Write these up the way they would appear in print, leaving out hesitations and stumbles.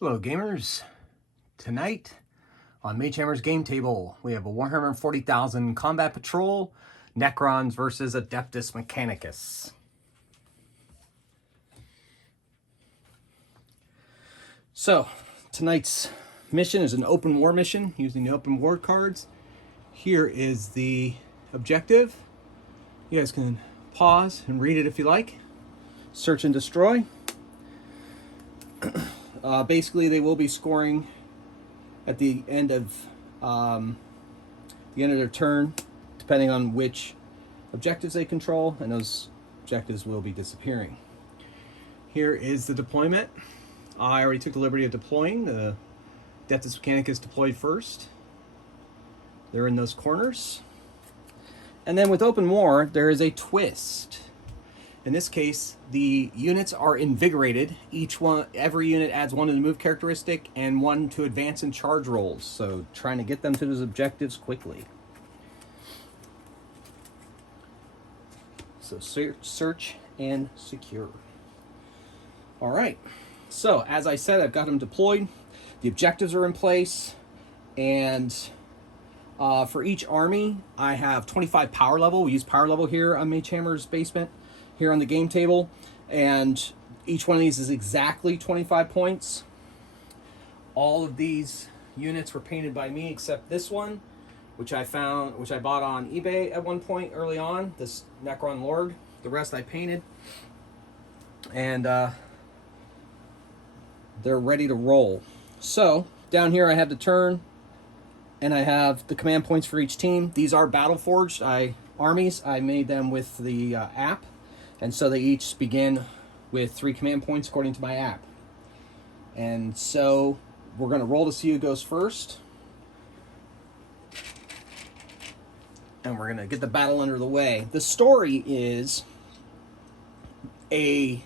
Hello gamers. Tonight on Magehammer's game table we have a Warhammer 40,000 Combat Patrol, Necrons versus Adeptus Mechanicus. So tonight's mission is an open war mission using the open war cards. Here is the objective. You guys can pause and read it if you like. Search and destroy. Basically, they will be scoring at the end of their turn, depending on which objectives they control, and those objectives will be disappearing. Here is the deployment. I already took the liberty of deploying. The Adeptus Mechanicus deployed first. They're in those corners. And then with open war, there is a twist. In this case, the units are invigorated. Every unit adds one to the move characteristic and one to advance and charge rolls. So trying to get them to those objectives quickly. So search and secure. All right. So as I said, I've got them deployed. The objectives are in place. And for each army, I have 25 power level. We use power level here on Magehammer's basement, here on the game table, and each one of these is exactly 25 points. All of these units were painted by me except this one, which I bought on eBay at one point early on, this Necron Lord. The rest I painted, and they're ready to roll. So down here I have the turn, and I have the command points for each team. These are battle forged armies. I made them with the app. And so they each begin with 3 command points according to my app. And so we're going to roll to see who goes first. And we're going to get the battle under the way. The story is there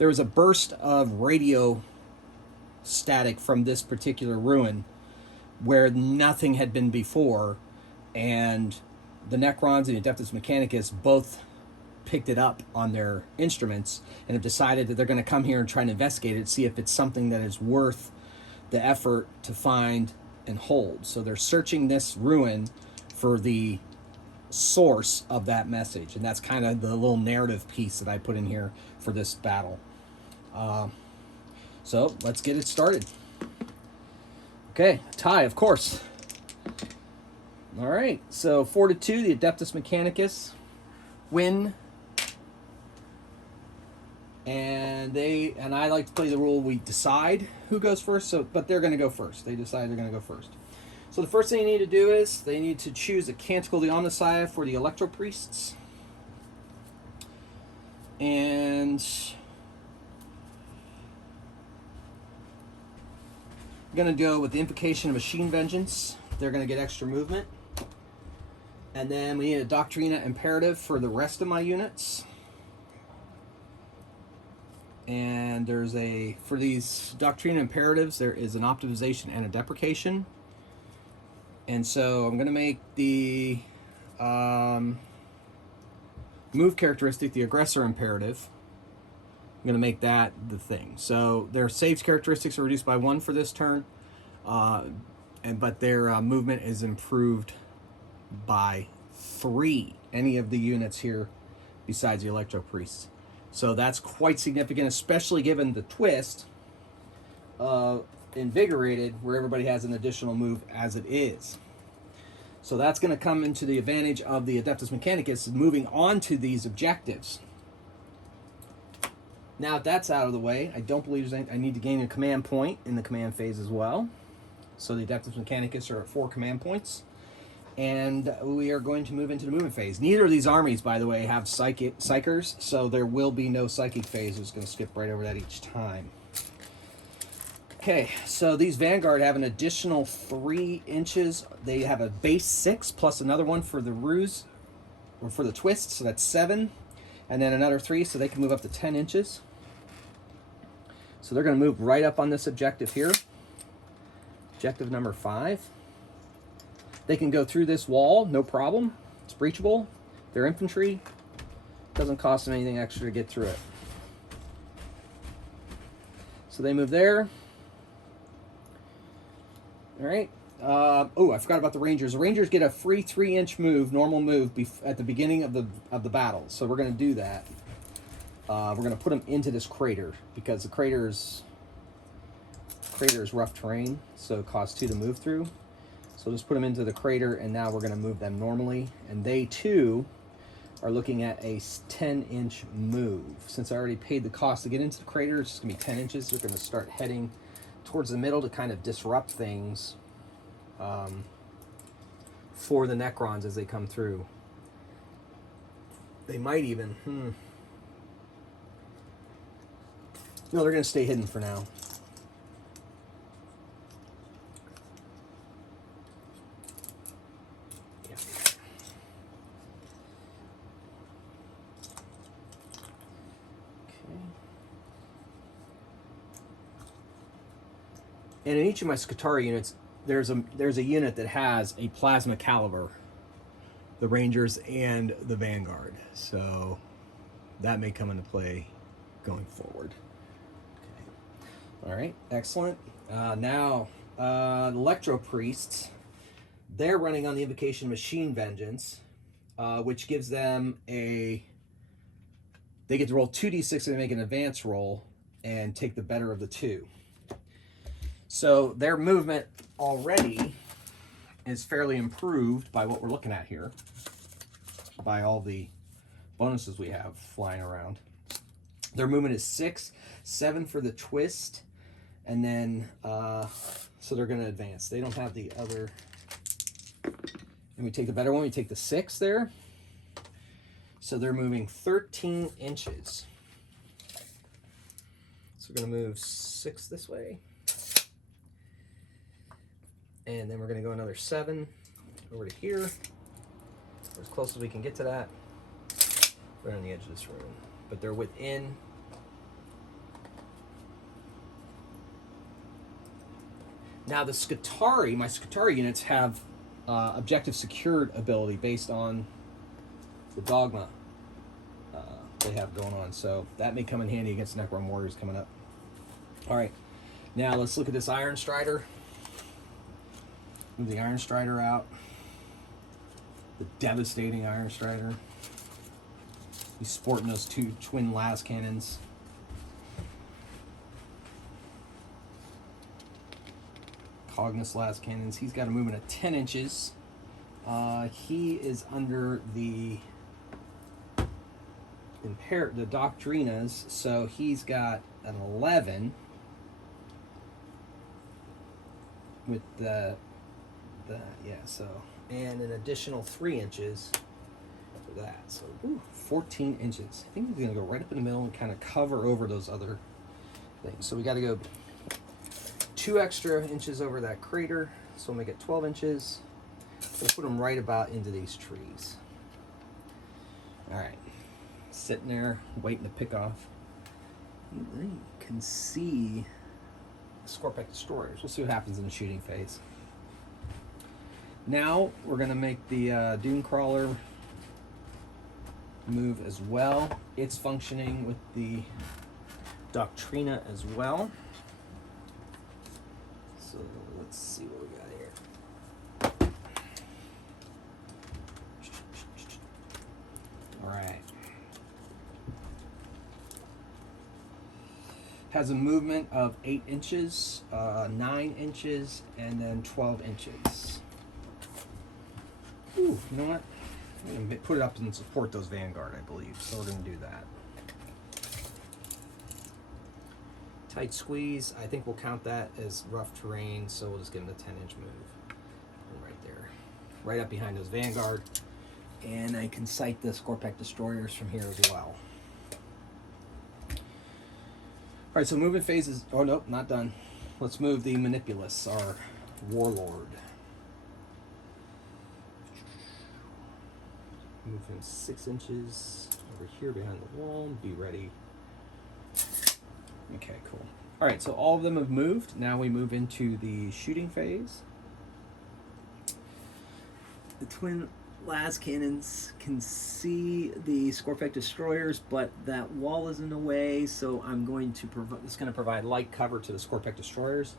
was a burst of radio static from this particular ruin where nothing had been before. And the Necrons and the Adeptus Mechanicus both picked it up on their instruments and have decided that they're going to come here and try and investigate it, see if it's something that is worth the effort to find and hold. So they're searching this ruin for the source of that message, and that's kind of the little narrative piece that I put in here for this battle. So let's get it started. Okay, tie, of course. All right, so 4-2, the Adeptus Mechanicus win. And I like to play the rule we decide who goes first, but they're going to go first. They decide they're going to go first. So the first thing you need to do is they need to choose a Canticle of the Omnissiah for the Electro Priests. And I'm going to go with the Invocation of Machine Vengeance. They're going to get extra movement. And then we need a Doctrine Imperative for the rest of my units. And for these Doctrine Imperatives, there is an optimization and a deprecation. And so I'm going to make the move characteristic the Aggressor Imperative. I'm going to make that the thing. So their saves characteristics are reduced by 1 for this turn, but their movement is improved by 3. Any of the units here besides the Electro Priests. So that's quite significant, especially given the twist of Invigorated, where everybody has an additional move as it is. So that's going to come into the advantage of the Adeptus Mechanicus moving on to these objectives. Now that's out of the way, I don't believe I need to gain a command point in the command phase as well. So the Adeptus Mechanicus are at 4 command points. And we are going to move into the movement phase. Neither of these armies, by the way, have psychers, so there will be no psychic phase. It's going to skip right over that each time. Okay, so these Vanguard have an additional 3 inches. They have a base 6 plus another one for the ruse, or for the twist, so that's 7. And then another 3, so they can move up to 10 inches. So they're going to move right up on this objective here. Objective number 5. They can go through this wall, no problem. It's breachable. They're infantry. Doesn't cost them anything extra to get through it. So they move there. All right. Oh, I forgot about the Rangers. The Rangers get a free 3-inch move, normal move, at the beginning of the battle. So we're going to do that. We're going to put them into this crater because the crater is rough terrain, so it costs 2 to move through. So just put them into the crater, and now we're going to move them normally. And they too are looking at a 10-inch move. Since I already paid the cost to get into the crater, it's just going to be 10 inches. They're going to start heading towards the middle to kind of disrupt things for the Necrons as they come through. They might even... No, they're going to stay hidden for now. Yeah. Okay. And in each of my Skitarii units, there's a unit that has a plasma caliber, the Rangers and the Vanguard. So that may come into play going forward. All right, excellent. Now, Electro Priests, they're running on the Invocation Machine Vengeance, which gives them they get to roll 2d6 and they make an advance roll and take the better of the 2. So their movement already is fairly improved by what we're looking at here, by all the bonuses we have flying around. Their movement is 6, 7 for the twist, and then, so they're going to advance. They don't have the other, and we take the better one, we take the 6 there. So they're moving 13 inches. So we're going to move 6 this way. And then we're going to go another 7 over to here. We're as close as we can get to that. Right on the edge of this room. But they're within. Now the Skitarii, my Skitarii units have objective secured ability based on the dogma they have going on. So that may come in handy against Necron warriors coming up. All right, now let's look at this Iron Strider. Move the Iron Strider out. The devastating Iron Strider. He's sporting those 2 twin las cannons. Cognus las cannons. He's got a movement of 10 inches. He is under the Doctrinas, so he's got an 11 with and an additional 3 inches for that. So 14 inches. I think he's going to go right up in the middle and kind of cover over those other things. So we got to go 2 extra inches over that crater, so we'll make it 12 inches. We'll put them right about into these trees. All right, sitting there waiting to pick off. You can see the Scorpec destroyers. We'll see what happens in the shooting phase. Now we're going to make the Dune Crawler move as well. It's functioning with the Doctrina as well. So let's see what we got here. All right. Has a movement of 8 inches, 9 inches, and then 12 inches. Ooh, you know what? I'm going to put it up and support those Vanguard, I believe. So we're going to do that. Tight squeeze. I think we'll count that as rough terrain, so we'll just give them the 10-inch move. Right there. Right up behind those Vanguard. And I can sight the Scorpec destroyers from here as well. All right, so movement phases. Oh, nope, not done. Let's move the Manipulus, our warlord. Move him 6 inches over here behind the wall. Be ready. Okay, cool. All right, so all of them have moved. Now we move into the shooting phase. The twin las cannons can see the Scorpec destroyers, but that wall is in the way, so I'm going to provide. It's going to provide light cover to the Scorpec destroyers.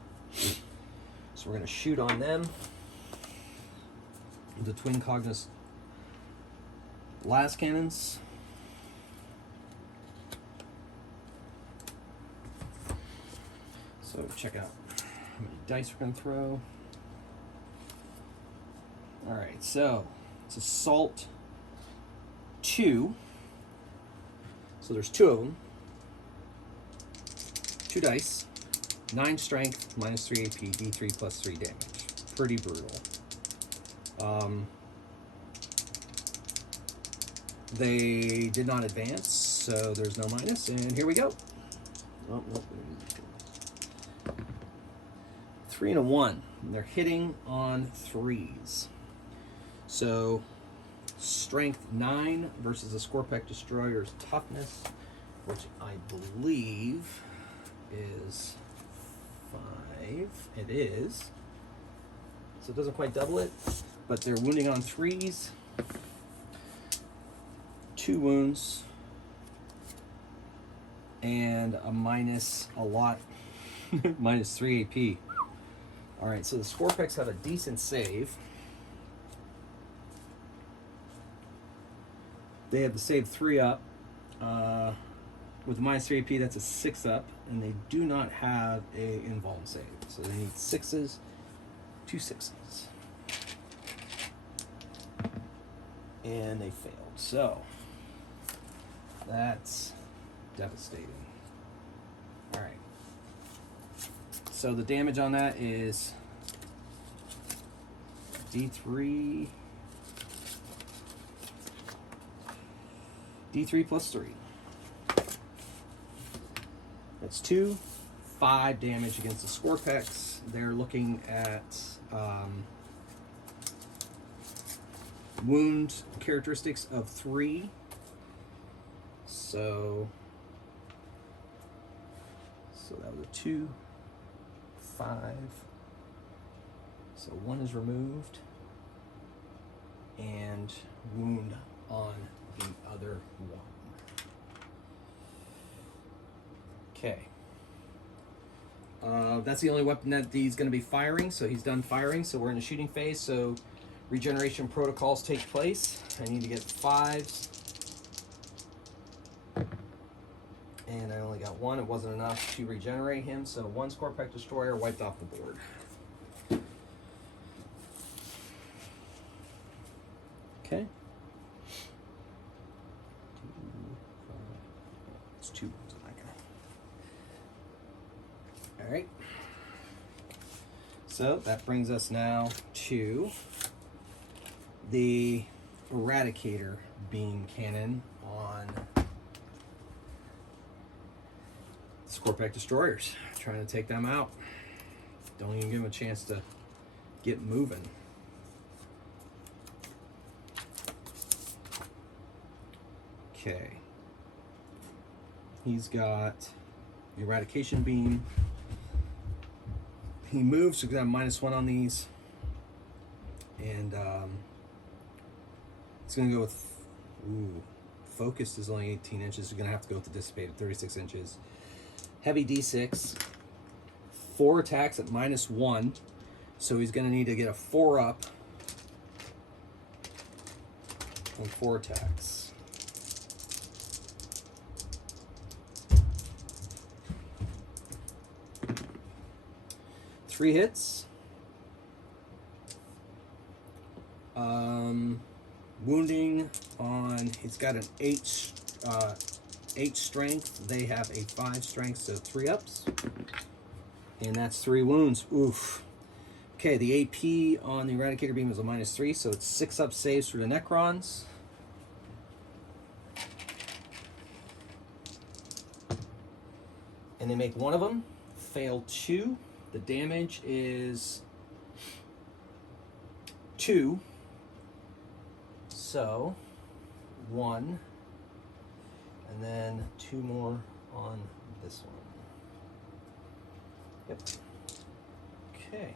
So we're going to shoot on them. The twin Cognos las cannons. So check out how many dice we're going to throw. All right, so it's assault 2. So there's 2 of them. 2 dice, 9 strength, minus 3 AP, D3 plus 3 damage. Pretty brutal. They did not advance, so there's no minus. And here we go. Oh, no. 3 and a 1. And they're hitting on 3s. So, strength 9 versus the Scorpec Destroyer's toughness, which I believe is 5. It is. So it doesn't quite double it, but they're wounding on 3s. 2 wounds. And a minus a lot. Minus 3 AP. Alright, so the Scorpecs have a decent save. They have the save 3 up. With minus 3 AP, that's a 6 up. And they do not have a involved save. So they need 6s, 2 6s. And they failed. So, that's devastating. Alright. So the damage on that is D3 plus 3. That's 2, 5 damage against the Scorpecs. They're looking at wound characteristics of 3. So that was a 2, 5. So 1 is removed. And wound on the other one. Okay. That's the only weapon that he's going to be firing, so he's done firing, so we're in the shooting phase, so regeneration protocols take place. I need to get 5s. And I only got 1. It wasn't enough to regenerate him, so 1 Scorpec Destroyer wiped off the board. Okay. It's 2 wounds on that guy. Alright. So that brings us now to the Eradicator beam cannon on Scorpec Destroyers. Trying to take them out. Don't even give them a chance to get moving. Okay. He's got the Eradication beam. He moves, so he's got -1 on these. And it's going to go with... Ooh. Focused is only 18 inches. You're going to have to go with the Dissipated, 36 inches. Heavy D6. 4 attacks at -1. So he's going to need to get a 4 up on 4 attacks. Three hits. Wounding on, he's got an 8 strength. They have a 5 strength, so 3 ups. And that's 3 wounds. Oof. Okay, the AP on the Eradicator beam is a -3, so it's 6 up saves for the Necrons. And they make 1 of them. Fail 2. The damage is 2. So 1. And then 2 more on this one. Yep. Okay.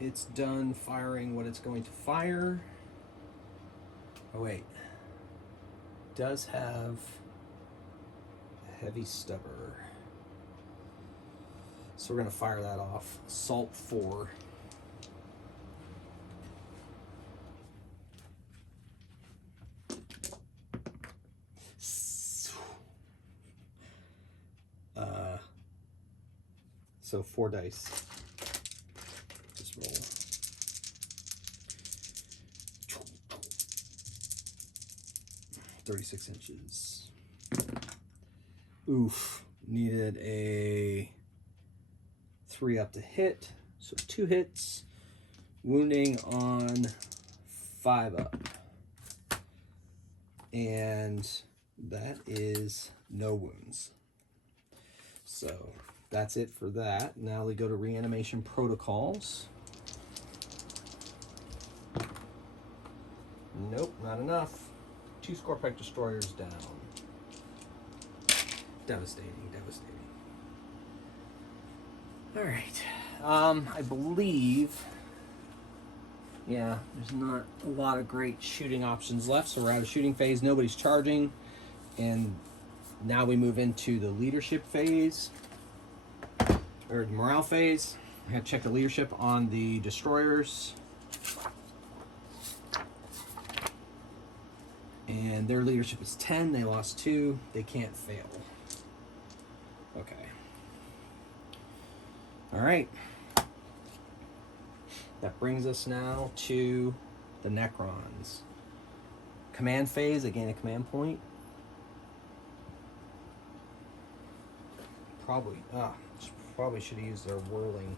it's done firing what it's going to fire. Oh wait, it does have a heavy stubber. So we're going to fire that off. Assault 4. So 4 dice. Just roll. .36 inches. Oof. Needed a 3 up to hit. So 2 hits. Wounding on 5 up. And that is no wounds. So that's it for that. Now we go to reanimation protocols. Nope, not enough. 2 Scorpec destroyers down. Devastating, devastating. All right. I believe, yeah, there's not a lot of great shooting options left, so we're out of shooting phase. Nobody's charging, and now we move into the leadership phase, or the morale phase. I gotta check the leadership on the destroyers. And their leadership is 10. They lost 2. They can't fail. Okay. All right. That brings us now to the Necrons. Command phase, they gain a command point. Probably should have used their whirling.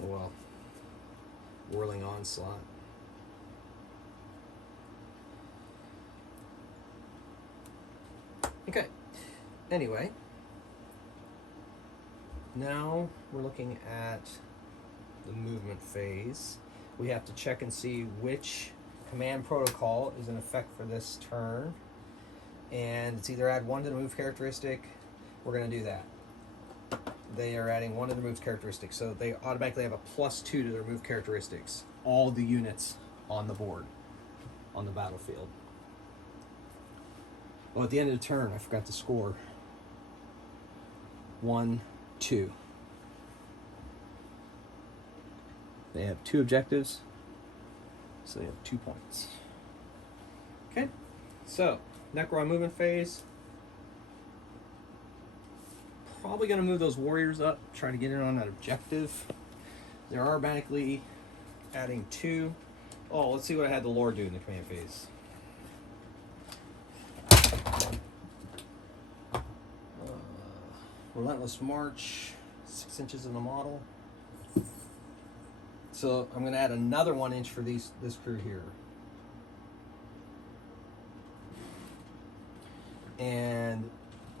Well, whirling onslaught. Okay. Anyway, now we're looking at the movement phase. We have to check and see which command protocol is in effect for this turn. And it's either add 1 to the move characteristic. We're going to do that. They are adding 1 to the move characteristic, so they automatically have a +2 to their move characteristics. All the units on the board, on the battlefield. Oh, at the end of the turn, I forgot to score. 1, 2. They have 2 objectives, so they have 2 points. Okay, so Necron movement phase. Probably going to move those warriors up, try to get in on that objective. They're automatically adding 2. Oh, let's see what I had the Lord do in the command phase. Relentless March, 6 inches in the model. So I'm going to add another 1 inch for this crew here. And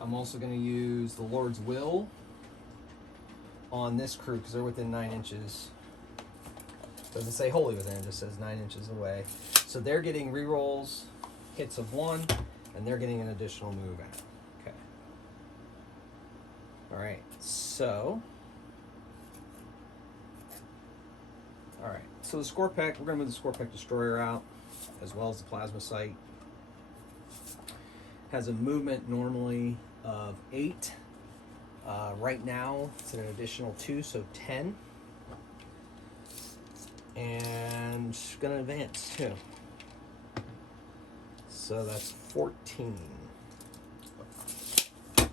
I'm also going to use the Lord's Will on this crew because they're within 9 inches. Doesn't say wholly within, it just says 9 inches away. So they're getting rerolls, hits of 1, and they're getting an additional move out. Okay. All right. So the Scorpec, we're going to move the Scorpec Destroyer out, as well as the Plasma Sight. Has a movement normally of 8. Right now, it's an additional 2, so 10. And going to advance, too. So that's 14. I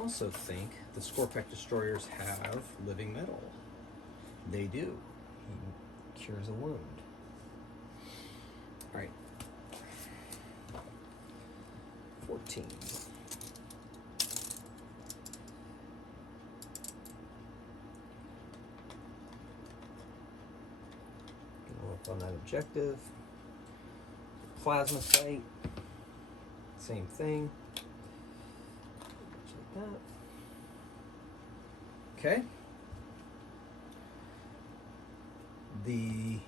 also think the Scorpec Destroyers have Living Metal. They do. He cures a wound. All right. 14. Go up on that objective. Plasma Sight. Same thing. Just like that. Okay. The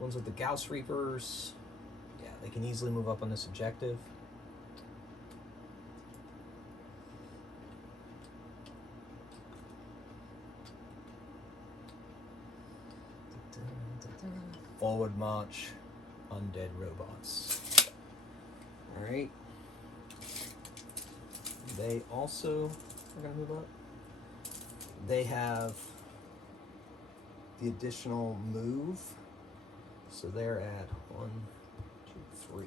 ones with the Gauss Reapers, yeah, they can easily move up on this objective. forward march undead robots. Alright. They also are going to move up. They have the additional move. So they're at 1, 2, 3.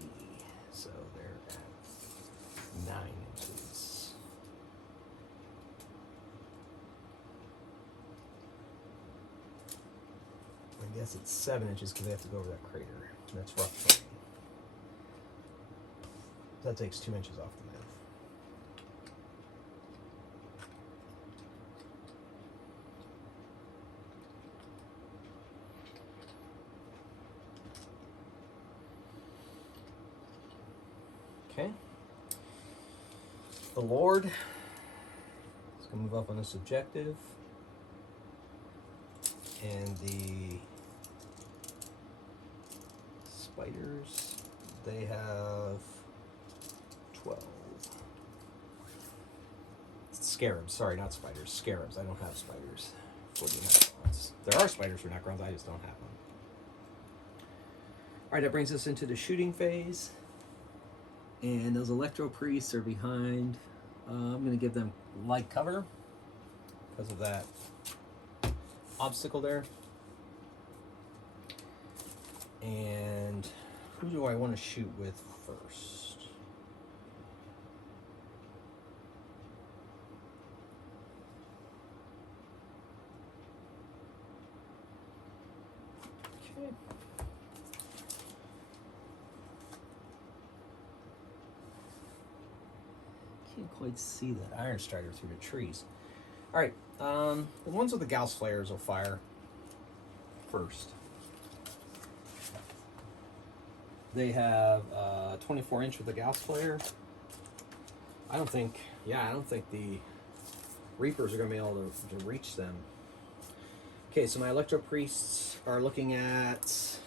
So they're at 9 inches. I guess it's 7 inches because they have to go over that crater. That's rough terrain. That takes 2 inches off the move. Okay. The Lord is going to move up on this objective. And the spiders, they have 12. Scarabs, sorry, not spiders. Scarabs. I don't have spiders for the Necrons. There are spiders for Necrons, I just don't have them. Alright, that brings us into the shooting phase. And those Electro Priests are behind. I'm going to give them light cover because of that obstacle there. And who do I want to shoot with first? Okay. Can't quite see that Iron Strider through the trees. All right, the ones with the Gauss flares will fire first. They have 24 inch with the Gauss flare. I don't think the Reapers are going to be able to reach them. Okay, so my Electro Priests are looking at,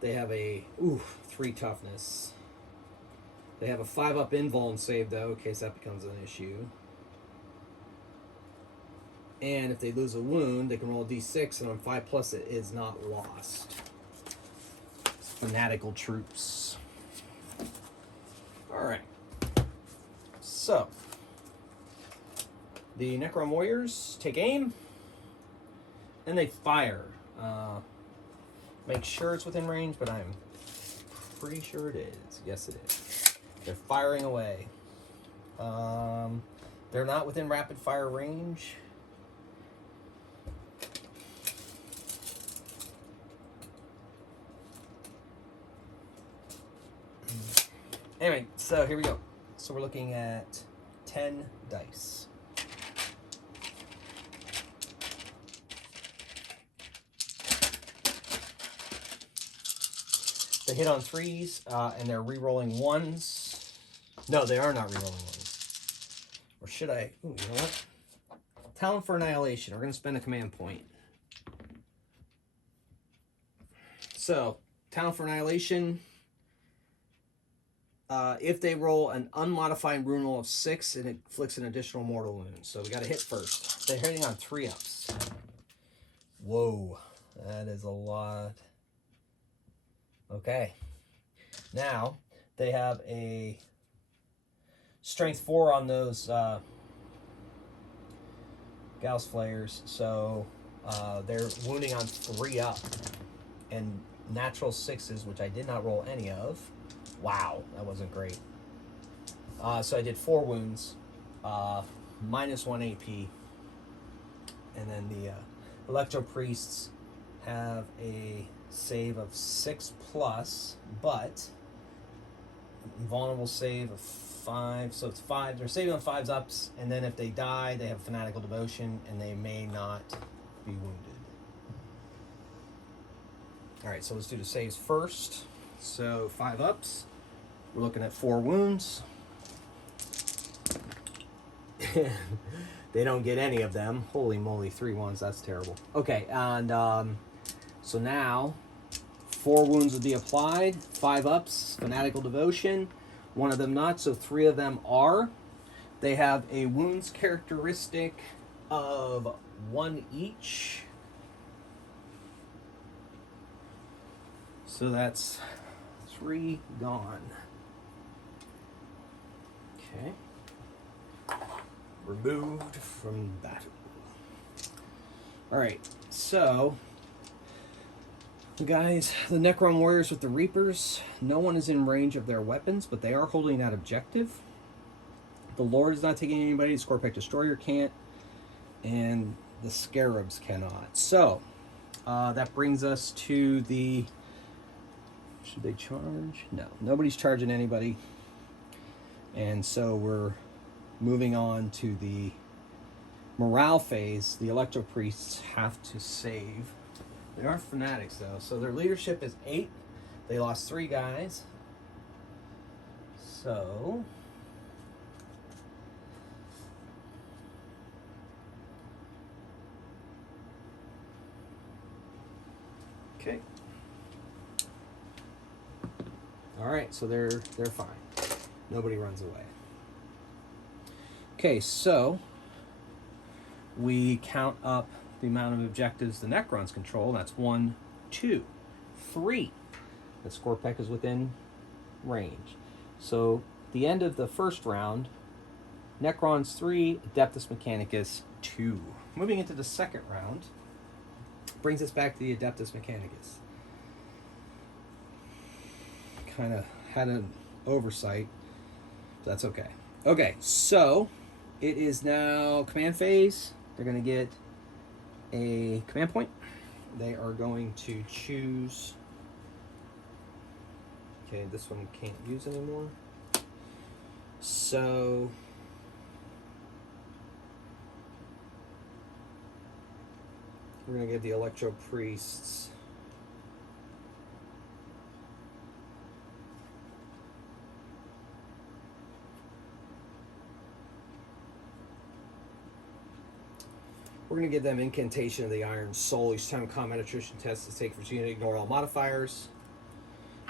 they have a 3 toughness. They have a 5-up invuln save though, in case that becomes an issue. And if they lose a wound, they can roll a d6, and on 5+, it is not lost. Fanatical troops. Alright. So, the Necron warriors take aim, and they fire. Make sure it's within range, but I'm pretty sure it is. Yes, it is. They're firing away. They're not within rapid fire range. Anyway, so here we go. So we're looking at 10 dice. They hit on 3s, and they're re-rolling 1s. No, they are not re-rolling 1s. Or should I? Ooh, you know what? Talent for Annihilation. We're going to spend a command point. So, Talent for Annihilation. If they roll an unmodified rune roll of 6, it inflicts an additional mortal wound. So we got to hit first. They're hitting on 3-ups. Whoa, that is a lot. Okay. Now, they have a strength 4 on those Gauss flares. So they're wounding on 3-up. And natural 6s, which I did not roll any of. Wow, that wasn't great. So I did 4 wounds, minus 1 AP. And then the Electro Priests have a save of 6+, but vulnerable save of 5. So it's 5. They're saving on 5s ups, and then if they die, they have Fanatical Devotion, and they may not be wounded. All right, so let's do the saves first. So 5 ups. We're looking at 4 wounds. They don't get any of them. Holy moly, 3 ones. That's terrible. Okay, and so now 4 wounds would be applied. 5 ups, Fanatical Devotion. 1 of them not, so 3 of them are. They have a wounds characteristic of 1 each. So that's 3 gone. Okay. Removed from battle. Alright, so guys, the Necron warriors with the Reapers, no one is in range of their weapons, but they are holding that objective. The Lord is not taking anybody, the Scorpec Destroyer can't, and the Scarabs cannot. So, that brings us to the... Should they charge? No, nobody's charging anybody. And so we're moving on to the morale phase. The Electro Priests have to save. They are fanatics, though. So their leadership is 8. They lost 3 guys. So... Okay. All right, so they're fine. Nobody runs away. Okay, so we count up the amount of objectives the Necrons control. That's 1, 2, 3. The Scorpec is within range. So the end of the first round, Necrons 3, Adeptus Mechanicus 2. Moving into the second round, brings us back to the Adeptus Mechanicus. Kind of had an oversight. That's okay. Okay, so it is now command phase. They're going to get a command point. They are going to choose... Okay, this one can't use anymore. So... we're going to give the Electro Priests... We're going to give them Incantation of the Iron Soul. Each time a combat attrition test is taken for this unit, ignore all modifiers.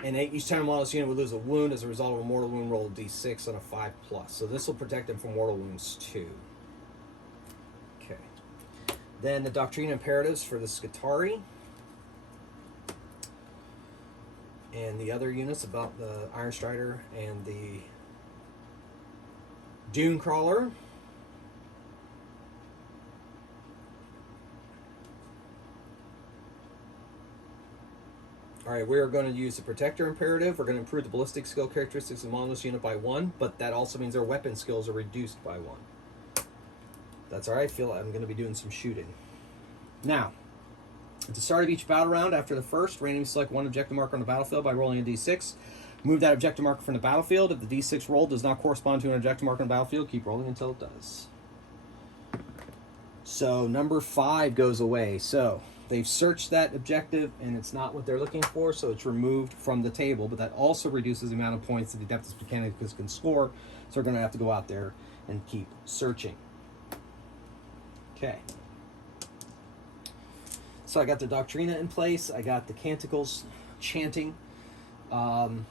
And each time this unit would lose a wound as a result of a mortal wound, roll a d6 on a 5+. So this will protect them from mortal wounds too. Okay. Then the Doctrine Imperatives for the Skitarii. And the other units about the Iron Strider and the Dune Crawler. Alright, we are going to use the Protector Imperative. We're going to improve the ballistic skill characteristics of the monolith unit by 1, but that also means their weapon skills are reduced by 1. That's alright, I feel I'm going to be doing some shooting. Now, at the start of each battle round, after the first, randomly select one objective marker on the battlefield by rolling a d6. Move that objective marker from the battlefield. If the d6 roll does not correspond to an objective marker on the battlefield, keep rolling until it does. So, number 5 goes away. So, they've searched that objective, and it's not what they're looking for, so it's removed from the table. But that also reduces the amount of points that the Adeptus Mechanicus can score, so they're going to have to go out there and keep searching. Okay. So I got the Doctrina in place. I got the Canticles chanting. Now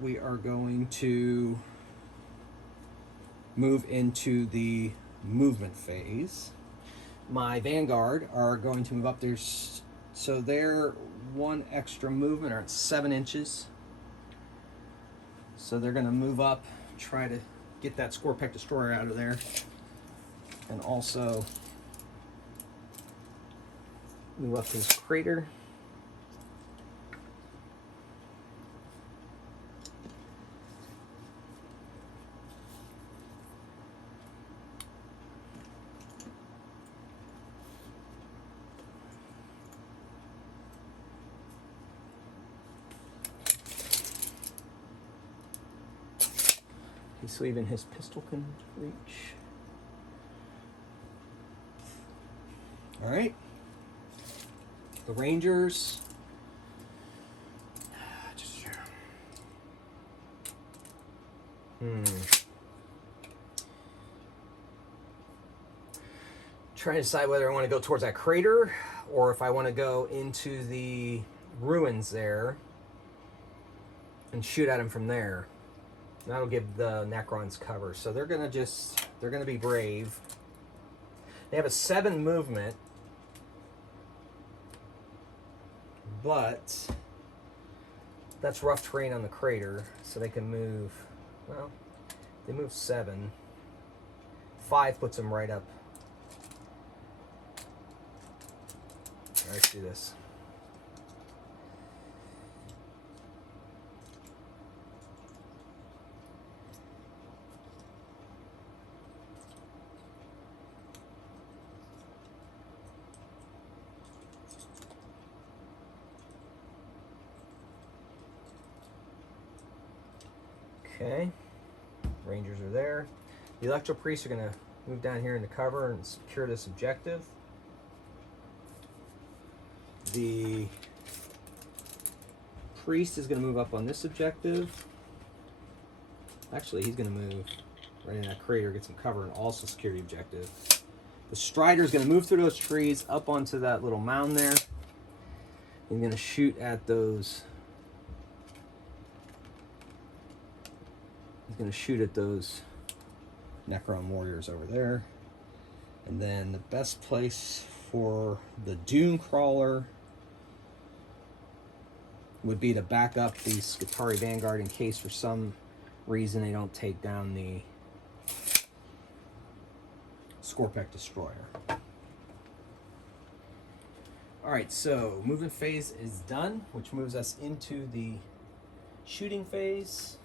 we are going to move into the movement phase. My Vanguard are going to move up there, so they're 1 extra movement, or it's 7 inches. So they're going to move up, try to get that Scorpec Destroyer out of there, and also move up his crater. So even his pistol can reach. All right. The Rangers. Trying to decide whether I want to go towards that crater or if I want to go into the ruins there and shoot at him from there. That'll give the Necrons cover. So they're gonna be brave. They have a 7 movement. but that's rough terrain on the crater, so they can move, well, they move 7. 5 puts them right up. All right, let's do this. Okay, Rangers are there. The Electro Priests are going to move down here into cover and secure this objective. The Priest is going to move up on this objective. Actually, he's going to move right in that crater, get some cover, and also secure the objective. The Strider is going to move through those trees up onto that little mound there. He's going to shoot at those. He's going to shoot at those Necron warriors over there. And then the best place for the Dune Crawler would be to back up the Skitarii Vanguard in case for some reason they don't take down the Scorpek Destroyer. Alright, so movement phase is done, which moves us into the shooting phase.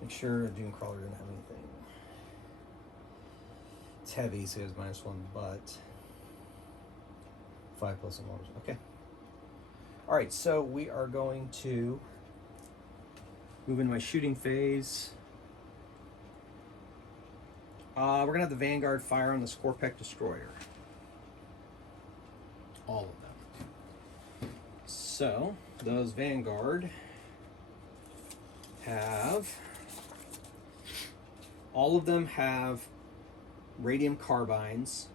Make sure Dune Crawler didn't have anything. It's heavy, so it has -1, but 5 plus and more. Okay. Alright, so we are going to move into my shooting phase. We're going to have the Vanguard fire on the Scorpek Destroyer. All of them. So, those Vanguard have... all of them have radium carbines,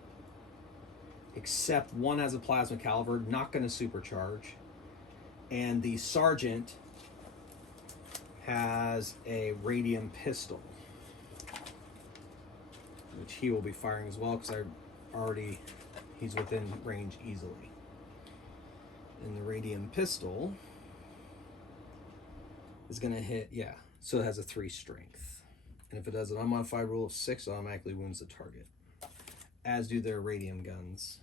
except one has a plasma caliber, not going to supercharge. And the Sergeant has a radium pistol, which he will be firing as well, because he's within range easily. And the radium pistol is going to hit, yeah, so it has a 3 strength. And if it has an unmodified rule of 6, it automatically wounds the target, as do their radium guns.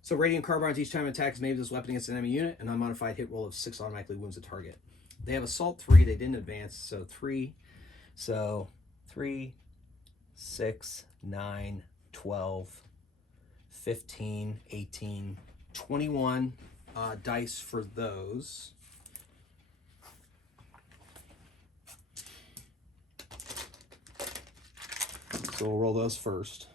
So radium carbines, each time it attacks maybe this weapon against an enemy unit, an unmodified hit roll of 6 automatically wounds the target. They have assault 3, they didn't advance, so 3. So 3, 6, 9, 12, 15, 18, 21 dice for those. So we'll roll those first.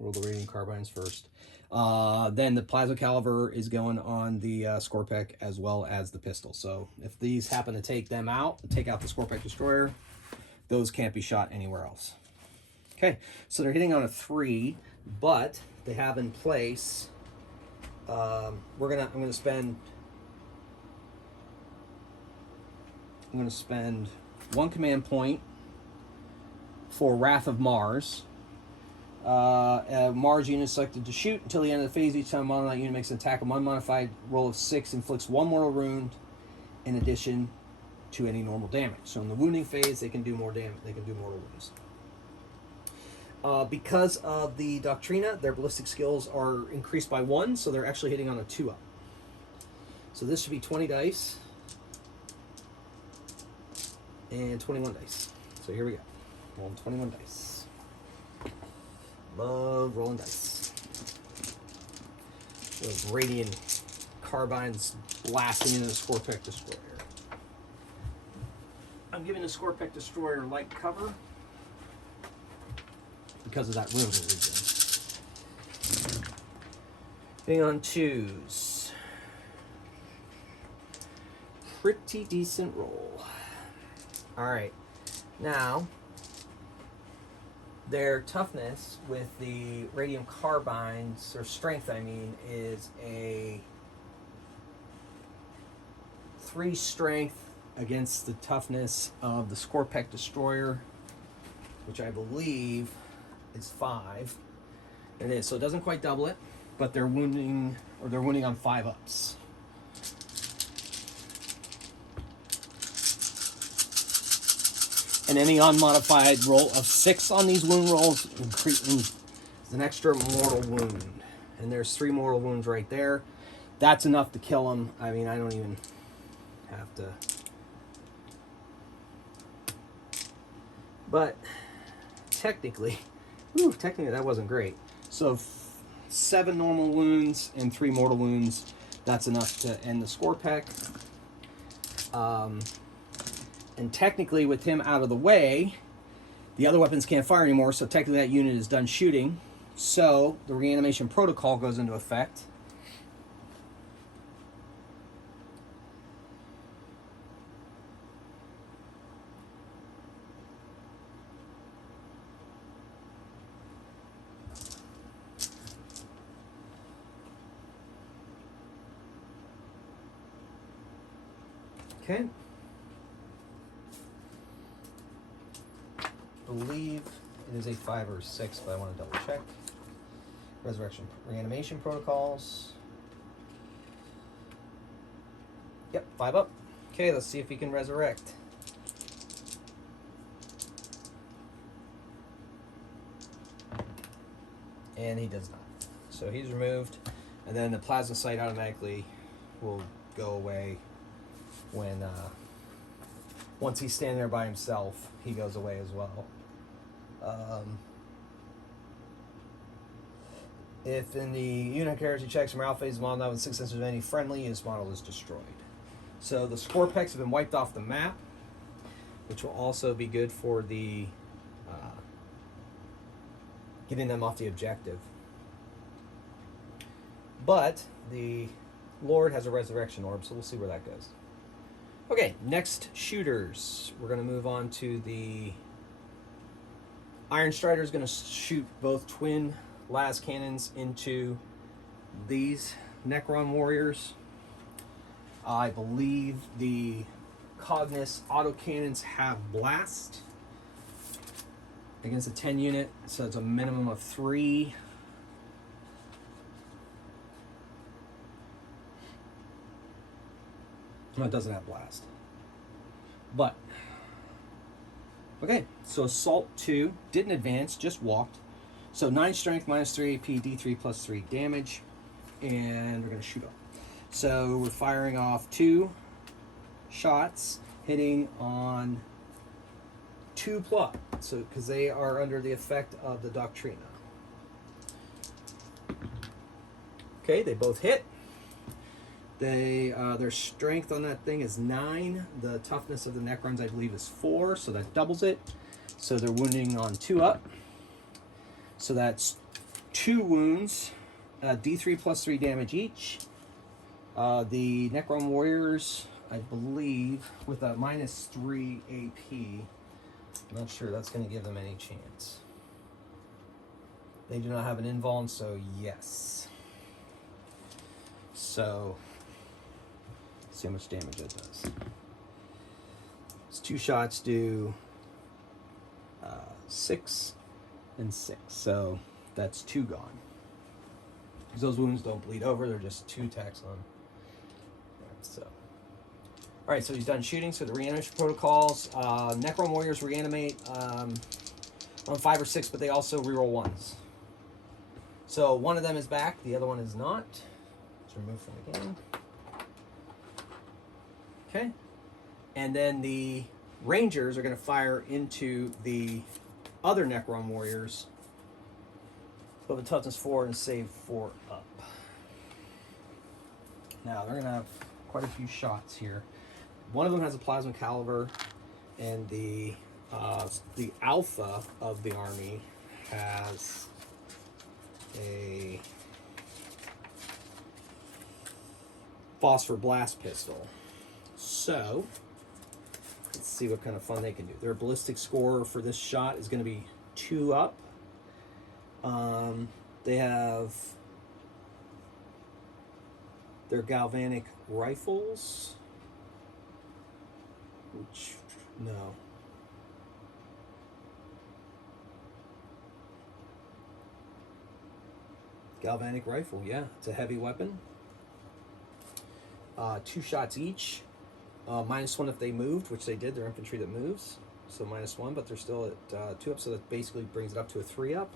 Roll the radium carbines first. Then the plasma caliber is going on the Scorpek as well as the pistol. So if these happen to take them out, take out the Scorpek Destroyer, those can't be shot anywhere else. Okay, so they're hitting on a 3, but they have in place. I'm gonna spend 1 command point for Wrath of Mars. Mars unit selected to shoot until the end of the phase. Each time a monolite unit makes an attack, a unmodified roll of 6 inflicts 1 mortal wound in addition to any normal damage. So in the wounding phase, they can do more damage. They can do mortal wounds. Because of the Doctrina, their ballistic skills are increased by 1, so they're actually hitting on a 2-up. So this should be 20 dice and 21 dice. So here we go. Rolling 21 dice. Love rolling dice. Those radiant carbines blasting into the Scorpek Destroyer. I'm giving the Scorpek Destroyer light cover because of that room region. Being on 2s. Pretty decent roll. Alright. Now, their toughness with the radium carbines, or strength I mean, is a 3 strength against the toughness of the Scorpek Destroyer, which I believe is 5. It is, so it doesn't quite double it. but they're wounding, or they're wounding on 5-ups. And any unmodified roll of 6 on these wound rolls is an extra mortal wound. And there's 3 mortal wounds right there. That's enough to kill him. I mean, I don't even have to. But technically that wasn't great. So 7 normal wounds and 3 mortal wounds. That's enough to end the score peck. And technically, with him out of the way, the other weapons can't fire anymore, so technically that unit is done shooting. So the reanimation protocol goes into effect. Okay. I believe it is a 5 or 6, but I want to double check. Resurrection reanimation protocols. Yep, 5 up. Okay, let's see if he can resurrect. And he does not. So he's removed, and then the plasma sight automatically will go away when once he's standing there by himself, he goes away as well. If in the unit character checks morale phase, the model not with 6 sensors of any friendly, his model is destroyed. So the score pecks have been wiped off the map, which will also be good for the getting them off the objective. But the Lord has a resurrection orb, so we'll see where that goes. Okay, next shooters. We're going to move on to the Iron Strider is going to shoot both twin las cannons into these Necron warriors. I believe the Cognis autocannons have blast against a 10 unit, so it's a minimum of 3. No, it doesn't have blast. But, okay, so Assault 2 didn't advance, just walked. So 9 strength, minus 3 AP, D3 plus 3 damage, and we're going to shoot off. So we're firing off 2 shots, hitting on 2 plus, so because they are under the effect of the Doctrina. Okay, they both hit. They their strength on that thing is 9. The toughness of the Necrons, I believe, is 4, so that doubles it. So they're wounding on 2 up. So that's 2 wounds, D3 plus 3 damage each. The Necron warriors, I believe, with a minus 3 AP, I'm not sure that's going to give them any chance. They do not have an invuln, so yes. So, see how much damage that does. These 2 shots do 6 and 6, so that's 2 gone. Because those wounds don't bleed over, they're just 2 attacks on. So, alright, so he's done shooting. So the reanimation protocols, Necron warriors reanimate on 5 or 6, but they also reroll 1s. So one of them is back, the other one is not. Let's remove from the game. Okay, and then the Rangers are going to fire into the other Necron warriors. With a toughness 4 and save 4 up. Now they're going to have quite a few shots here. One of them has a plasma caliber, and the alpha of the army has a phosphor blast pistol. So let's see what kind of fun they can do. Their ballistic score for this shot is going to be 2 up. They have their galvanic rifles, which, no. Galvanic rifle, yeah, it's a heavy weapon. 2 shots each. -1 if they moved, which they did. They're infantry that moves, so -1, but they're still at 2 up, so that basically brings it up to a 3 up.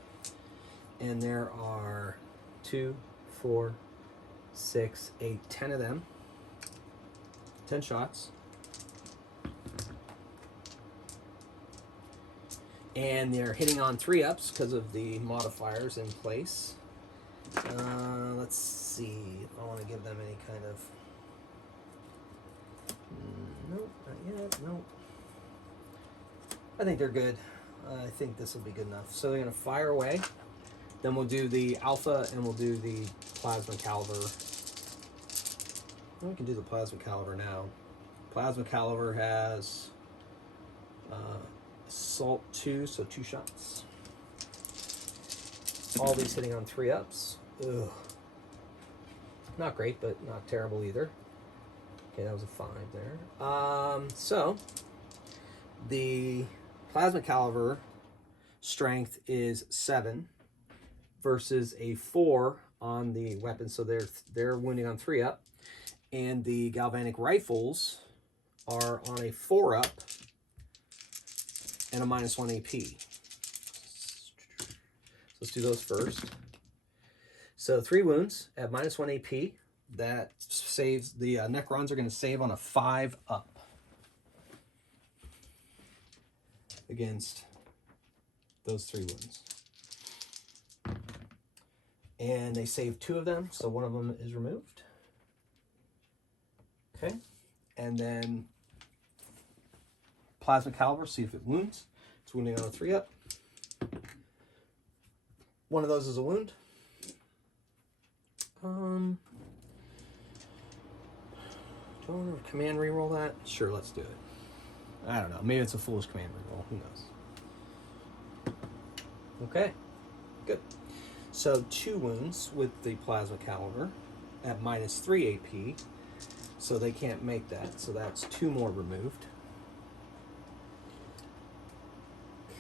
And there are 2, 4, 6, 8, 10 of them. 10 shots. And they're hitting on 3 ups because of the modifiers in place. Let's see if I want to give them any kind of... Nope, not yet, nope. I think they're good. I think this will be good enough. So they're going to fire away. Then we'll do the alpha and we'll do the plasma caliber. Well, we can do the plasma caliber now. Plasma caliber has assault 2, so 2 shots. All these hitting on 3 ups. Ugh. Not great, but not terrible either. Okay, that was a 5 there. So the plasma caliber strength is 7 versus a 4 on the weapon, so they're wounding on 3 up, and the galvanic rifles are on a 4 up and a -1 AP. So let's do those first. So 3 wounds at -1 AP. That saves the Necrons are going to save on a 5 up against those 3 wounds. And they save 2 of them, so 1 of them is removed. Okay, and then plasma caliber, see if it wounds. It's wounding on a 3 up. 1 of those is a wound. Do I want to command reroll that? Sure, let's do it. I don't know. Maybe it's a foolish command reroll. Who knows? Okay, good. So 2 wounds with the plasma caliber at -3 AP. So they can't make that. So that's 2 more removed.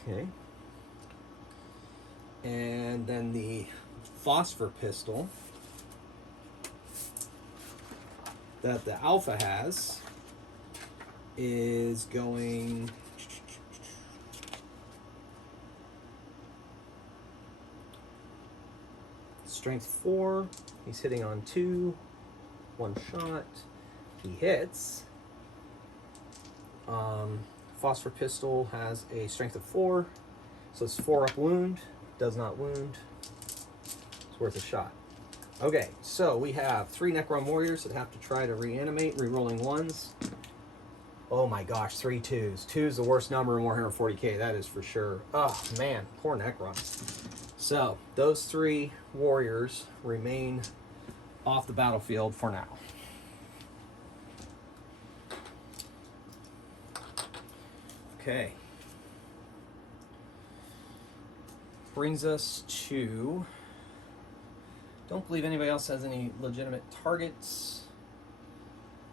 Okay. And then the phosphor pistol that the alpha has is going strength 4. He's hitting on 2, 1 shot. He hits. Phosphor pistol has a strength of 4, so it's 4 up wound. Does not wound. It's worth a shot. Okay, so we have 3 Necron warriors that have to try to reanimate, re-rolling 1s. Oh my gosh, 3 2s. 2 is the worst number in Warhammer 40K, that is for sure. Oh man, poor Necron. So those 3 warriors remain off the battlefield for now. Okay. Brings us to... Don't believe anybody else has any legitimate targets.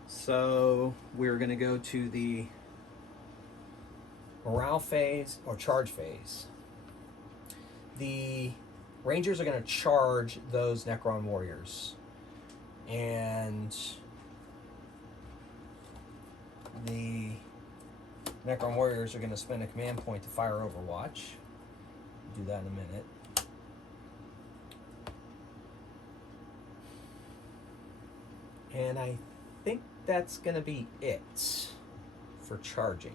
So we're going to go to the morale phase or charge phase. The Rangers are going to charge those Necron warriors. And the Necron warriors are going to spend a command point to fire Overwatch. Do that in a minute. And I think that's going to be it for charging.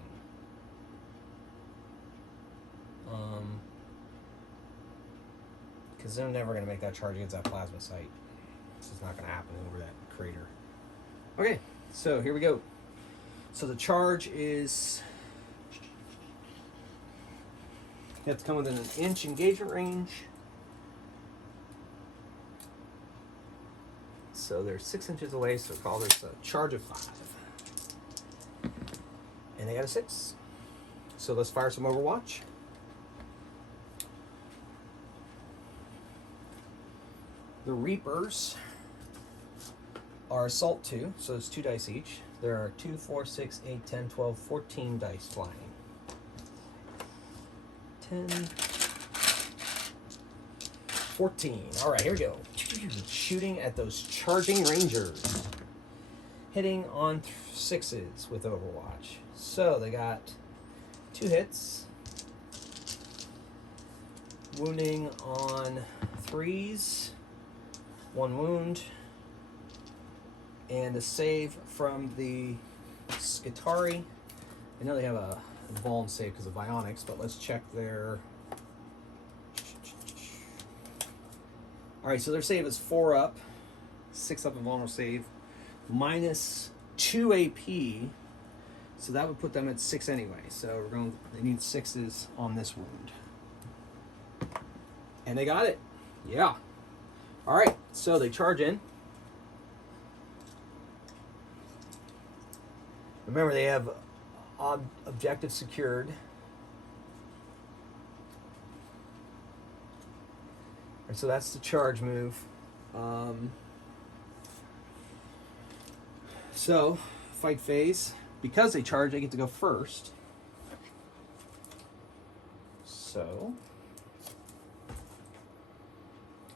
Because they're never going to make that charge against that plasma site. This is not going to happen over that crater. Okay, so here we go. So the charge is... You have to come within an inch engagement range. So they're 6 inches away, so call this a charge of 5. And they got a 6. So let's fire some Overwatch. The Reapers are assault 2, so it's 2 dice each. There are 2, 4, 6, 8, 10, 12, 14 dice flying. 10, 14. All right, here we go. Shooting at those charging rangers. Hitting on 6s with Overwatch. So they got 2 hits. Wounding on 3s. 1 wound. And a save from the Skitari. I know they have a Vuln save because of Bionics, but let's check their... Alright, so their save is 4 up. 6 up in vulnerable save. Minus 2 AP. So that would put them at 6 anyway. So they need 6s on this wound. And they got it. Yeah. Alright, so they charge in. Remember, they have objective secured. And so that's the charge move. So, fight phase. Because they charge, they get to go first. So,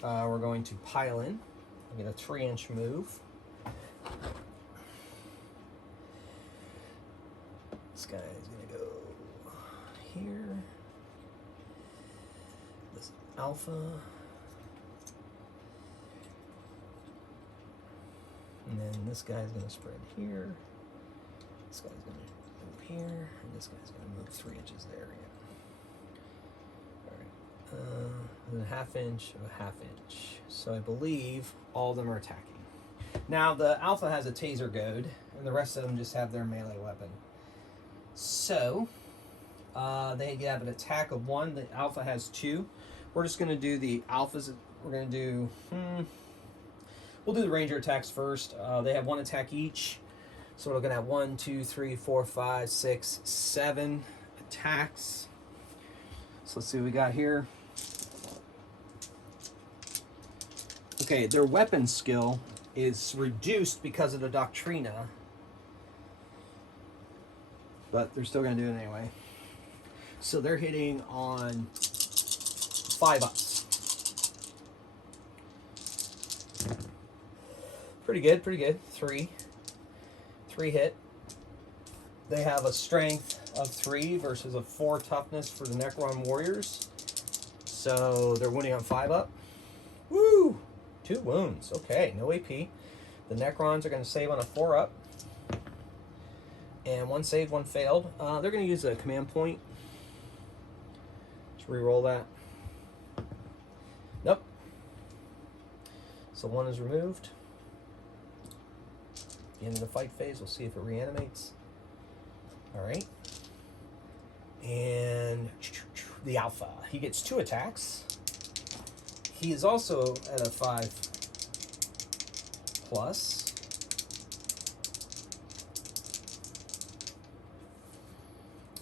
we're going to pile in. I get a 3-inch move. This guy is going to go here. This alpha. And then this guy's going to spread here. This guy's going to move here. And this guy's going to move 3 inches there again. Alright. A half inch, a half inch. So I believe all of them are attacking. Now the alpha has a taser goad, and the rest of them just have their melee weapon. So, they have an attack of 1. The alpha has 2. We're just going to do the alphas. We're going to do... We'll do the ranger attacks first. They have 1 attack each. So we're going to have 1, 2, 3, 4, 5, 6, 7 attacks. So let's see what we got here. Okay, their weapon skill is reduced because of the Doctrina. But they're still going to do it anyway. So they're hitting on 5 ups. Pretty good, pretty good. 3 hit. They have a strength of 3 versus a 4 toughness for the Necron warriors. So they're wounding on 5 up. Woo! 2 wounds. Okay, no AP. The Necrons are going to save on a 4 up. And 1 saved, 1 failed. They're going to use a command point. Just re-roll that. Nope. So 1 is removed. The end of the fight phase, we'll see if it reanimates. Alright. And the alpha. He gets 2 attacks. He is also at a 5 plus.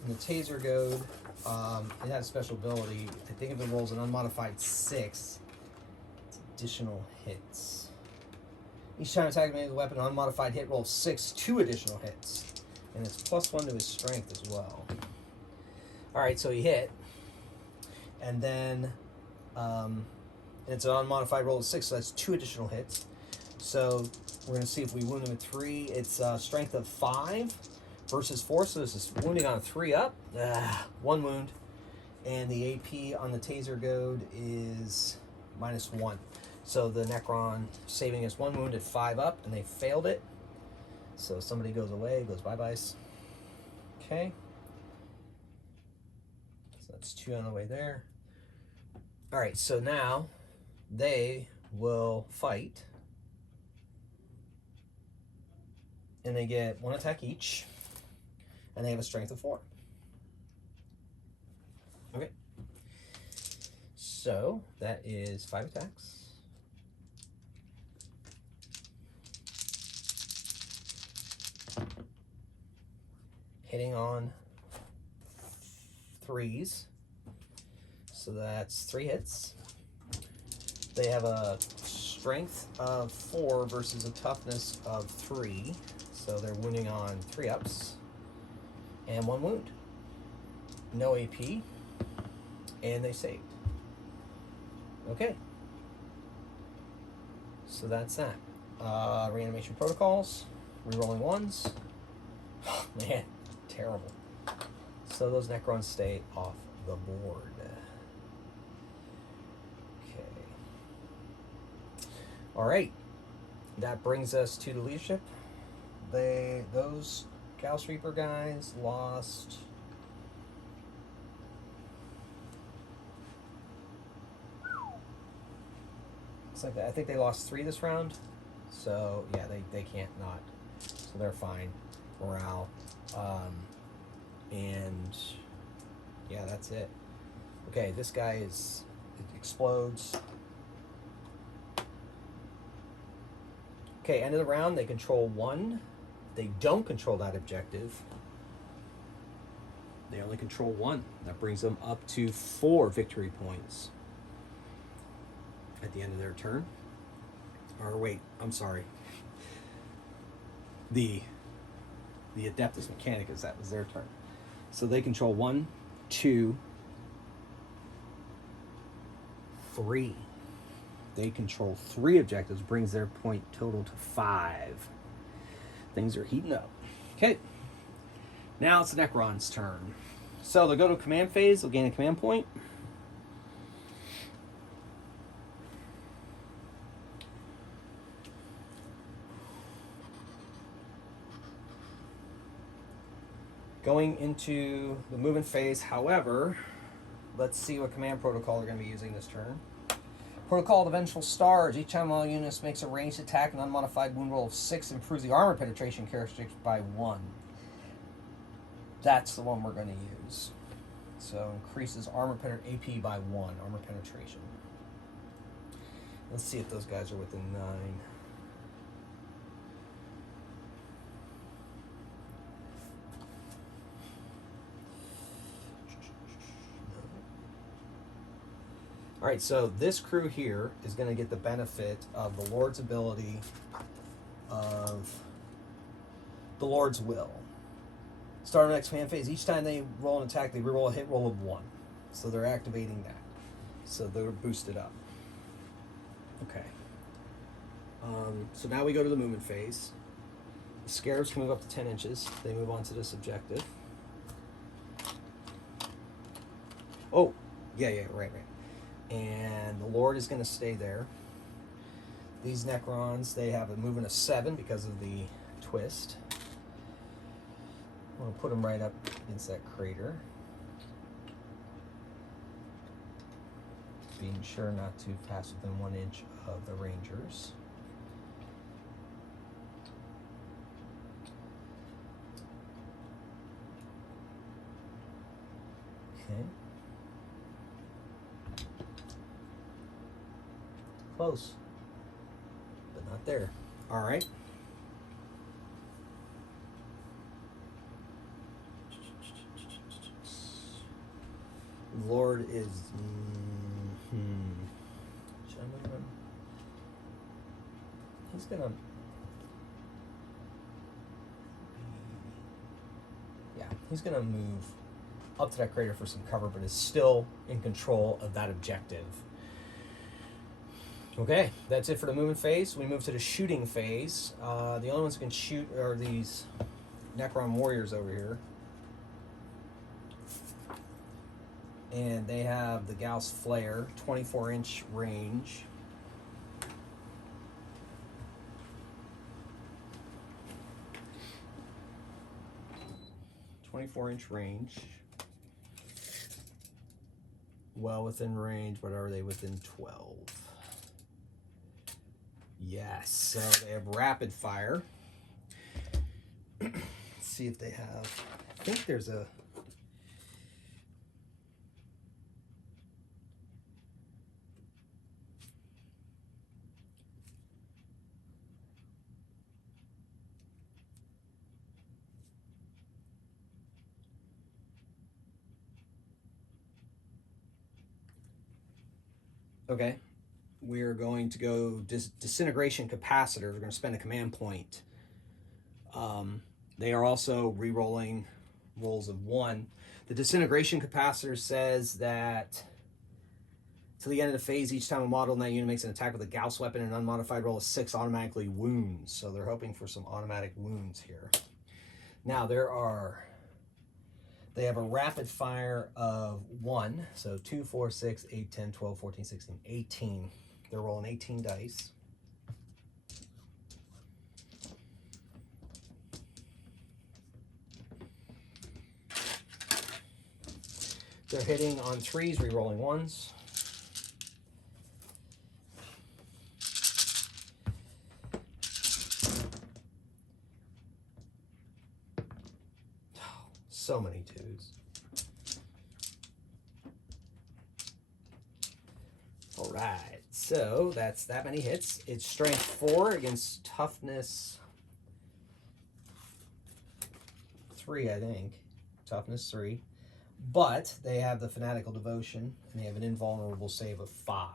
And the taser goad, it has special ability. I think if it rolls an unmodified 6, it's additional hits. Each time attacking with a weapon, an unmodified hit rolls 2 additional hits. And it's +1 to his strength as well. Alright, so he hit. And then it's an unmodified roll of 6, so that's 2 additional hits. So we're going to see if we wound him at 3. It's strength of 5 versus 4, so this is wounding on a 3 up. 1 wound. And the AP on the taser goad is -1. So the Necron saving us 1 wound at 5 up, and they failed it. So somebody goes away, goes bye-byes. Okay. So that's 2 on the way there. Alright, so now they will fight. And they get 1 attack each. And they have a strength of 4. Okay. So that is 5 attacks. Hitting on 3s. So that's 3 hits. They have a strength of 4 versus a toughness of 3. So they're wounding on 3 ups. And 1 wound. No AP. And they saved. Okay. So that's that. Reanimation protocols, rerolling ones. Oh, man, terrible. So those Necrons stay off the board. Okay. All right. That brings us to the leadership. Those Gauss Reaper guys lost. Looks like that. I think they lost 3 this round. So yeah, they can't not. So they're fine. Morale. And yeah, that's it. Okay, this guy it explodes. Okay, end of the round, they control 1. They don't control that objective. They only control 1. That brings them up to 4 victory points at the end of their turn. Or wait, I'm sorry. The Adeptus Mechanicus, that was their turn. So they control 1, 2, 3. They control 3 objectives, brings their point total to 5. Things are heating up. Okay. Now it's the Necron's turn. So they'll go to command phase, they'll gain a command point. Going into the movement phase, however, let's see what command protocol they're going to be using this turn. Protocol of the Vengeful Stars. Each time all units makes a ranged attack, an unmodified wound roll of 6 improves the armor penetration characteristics by 1. That's the one we're going to use. So increases AP by 1, armor penetration. Let's see if those guys are within 9. All right, so this crew here is going to get the benefit of the Lord's ability of the Lord's Will. Start of next command phase. Each time they roll an attack, they reroll a hit roll of 1. So they're activating that. So they're boosted up. Okay. So now we go to the movement phase. The Scarabs can move up to 10 inches. They move on to this objective. Oh, yeah, right. And the Lord is going to stay there. These Necrons, they have a movement of 7 because of the twist. I'm going to put them right up against that crater. Being sure not to pass within 1 inch of the Rangers. Okay. Close, but not there. All right. Lord is. Should I move him? He's gonna. Yeah, he's gonna move up to that crater for some cover, but is still in control of that objective. Okay, that's it for the movement phase. We move to the shooting phase. The only ones who can shoot are these Necron warriors over here. And they have the Gauss Flare, 24-inch range. Well within range, but are they within 12? Yes, so they have rapid fire. Let's see if they have, I think there's a, okay. We're going to go Disintegration Capacitor. We're going to spend a command point. They are also re-rolling rolls of 1. The Disintegration Capacitor says that To the end of the phase, each time a model in that unit makes an attack with a Gauss weapon, an unmodified roll of 6 automatically wounds. So they're hoping for some automatic wounds here. Now they have a rapid fire of 1. So 2, 4, 6, 8, 10, 12, 14, 16, 18. They're rolling 18 dice. They're hitting on 3s, re-rolling 1s. So many 2s. All right, so that's that many hits. It's strength 4 against toughness 3, I think. Toughness 3. But they have the Fanatical Devotion, and they have an invulnerable save of 5.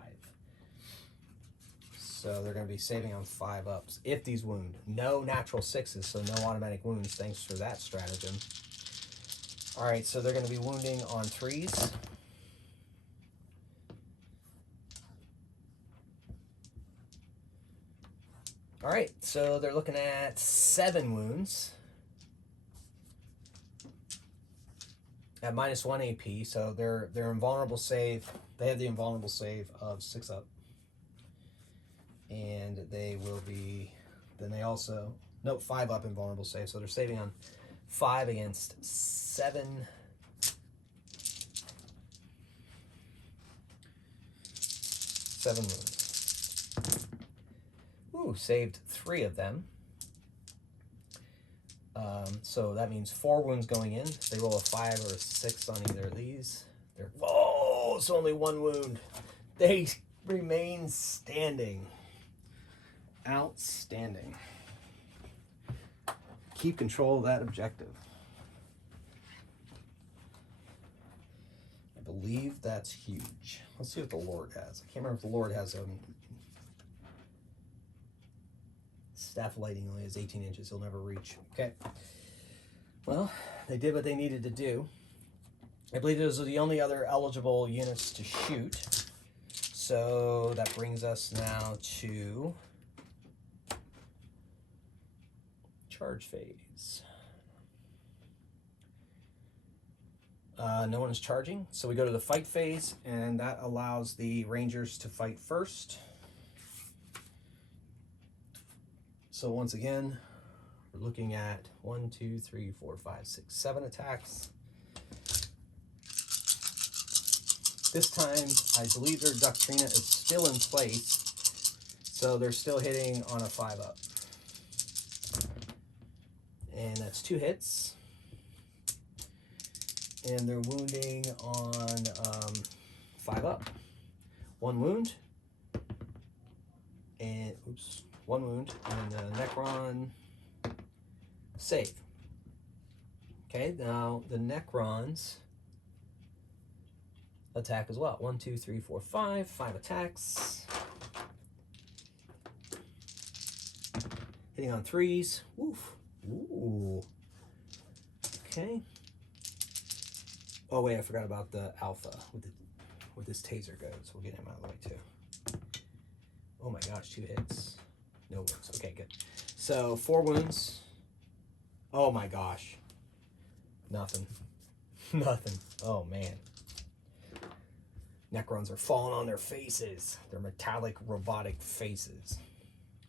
So they're going to be saving on 5-ups if these wound. No natural 6s, so no automatic wounds, thanks for that stratagem. All right, so they're going to be wounding on 3s. All right, so they're looking at 7 wounds. At -1 AP, so their invulnerable save, they have the invulnerable save of 6-up. And they will be, then they also, nope, 5-up invulnerable save, so they're saving on 5 against 7. 7 wounds. Ooh, saved 3 of them. So that means 4 wounds going in. If they roll a 5 or a 6 on either of these, they're, whoa, it's only 1 wound. They remain standing. Outstanding. Keep control of that objective. I believe that's huge. Let's see what the Lord has. I can't remember if the Lord has a staff lighting. Only has 18 inches. He'll never reach. Okay. Well, they did what they needed to do. I believe those are the only other eligible units to shoot. So that brings us now to charge phase. No one is charging, so we go to the fight phase, and that allows the Rangers to fight first. So once again, we're looking at 1, 2, 3, 4, 5, 6, 7 attacks. This time, I believe their Doctrina is still in place, so they're still hitting on a 5-up. And that's 2 hits. And they're wounding on 5-up. 1 wound. And, oops, 1 wound. And the Necron save. Okay, now the Necrons attack as well. 1, 2, 3, 4, 5. 5 attacks. Hitting on 3s. Oof. Ooh. Okay. Oh wait, I forgot about the alpha with this taser goes. We'll get him out of the way too. Oh my gosh, 2 hits. No wounds. Okay, good. So 4 wounds. Oh my gosh. Nothing. Nothing. Oh man. Necrons are falling on their faces. Their metallic robotic faces.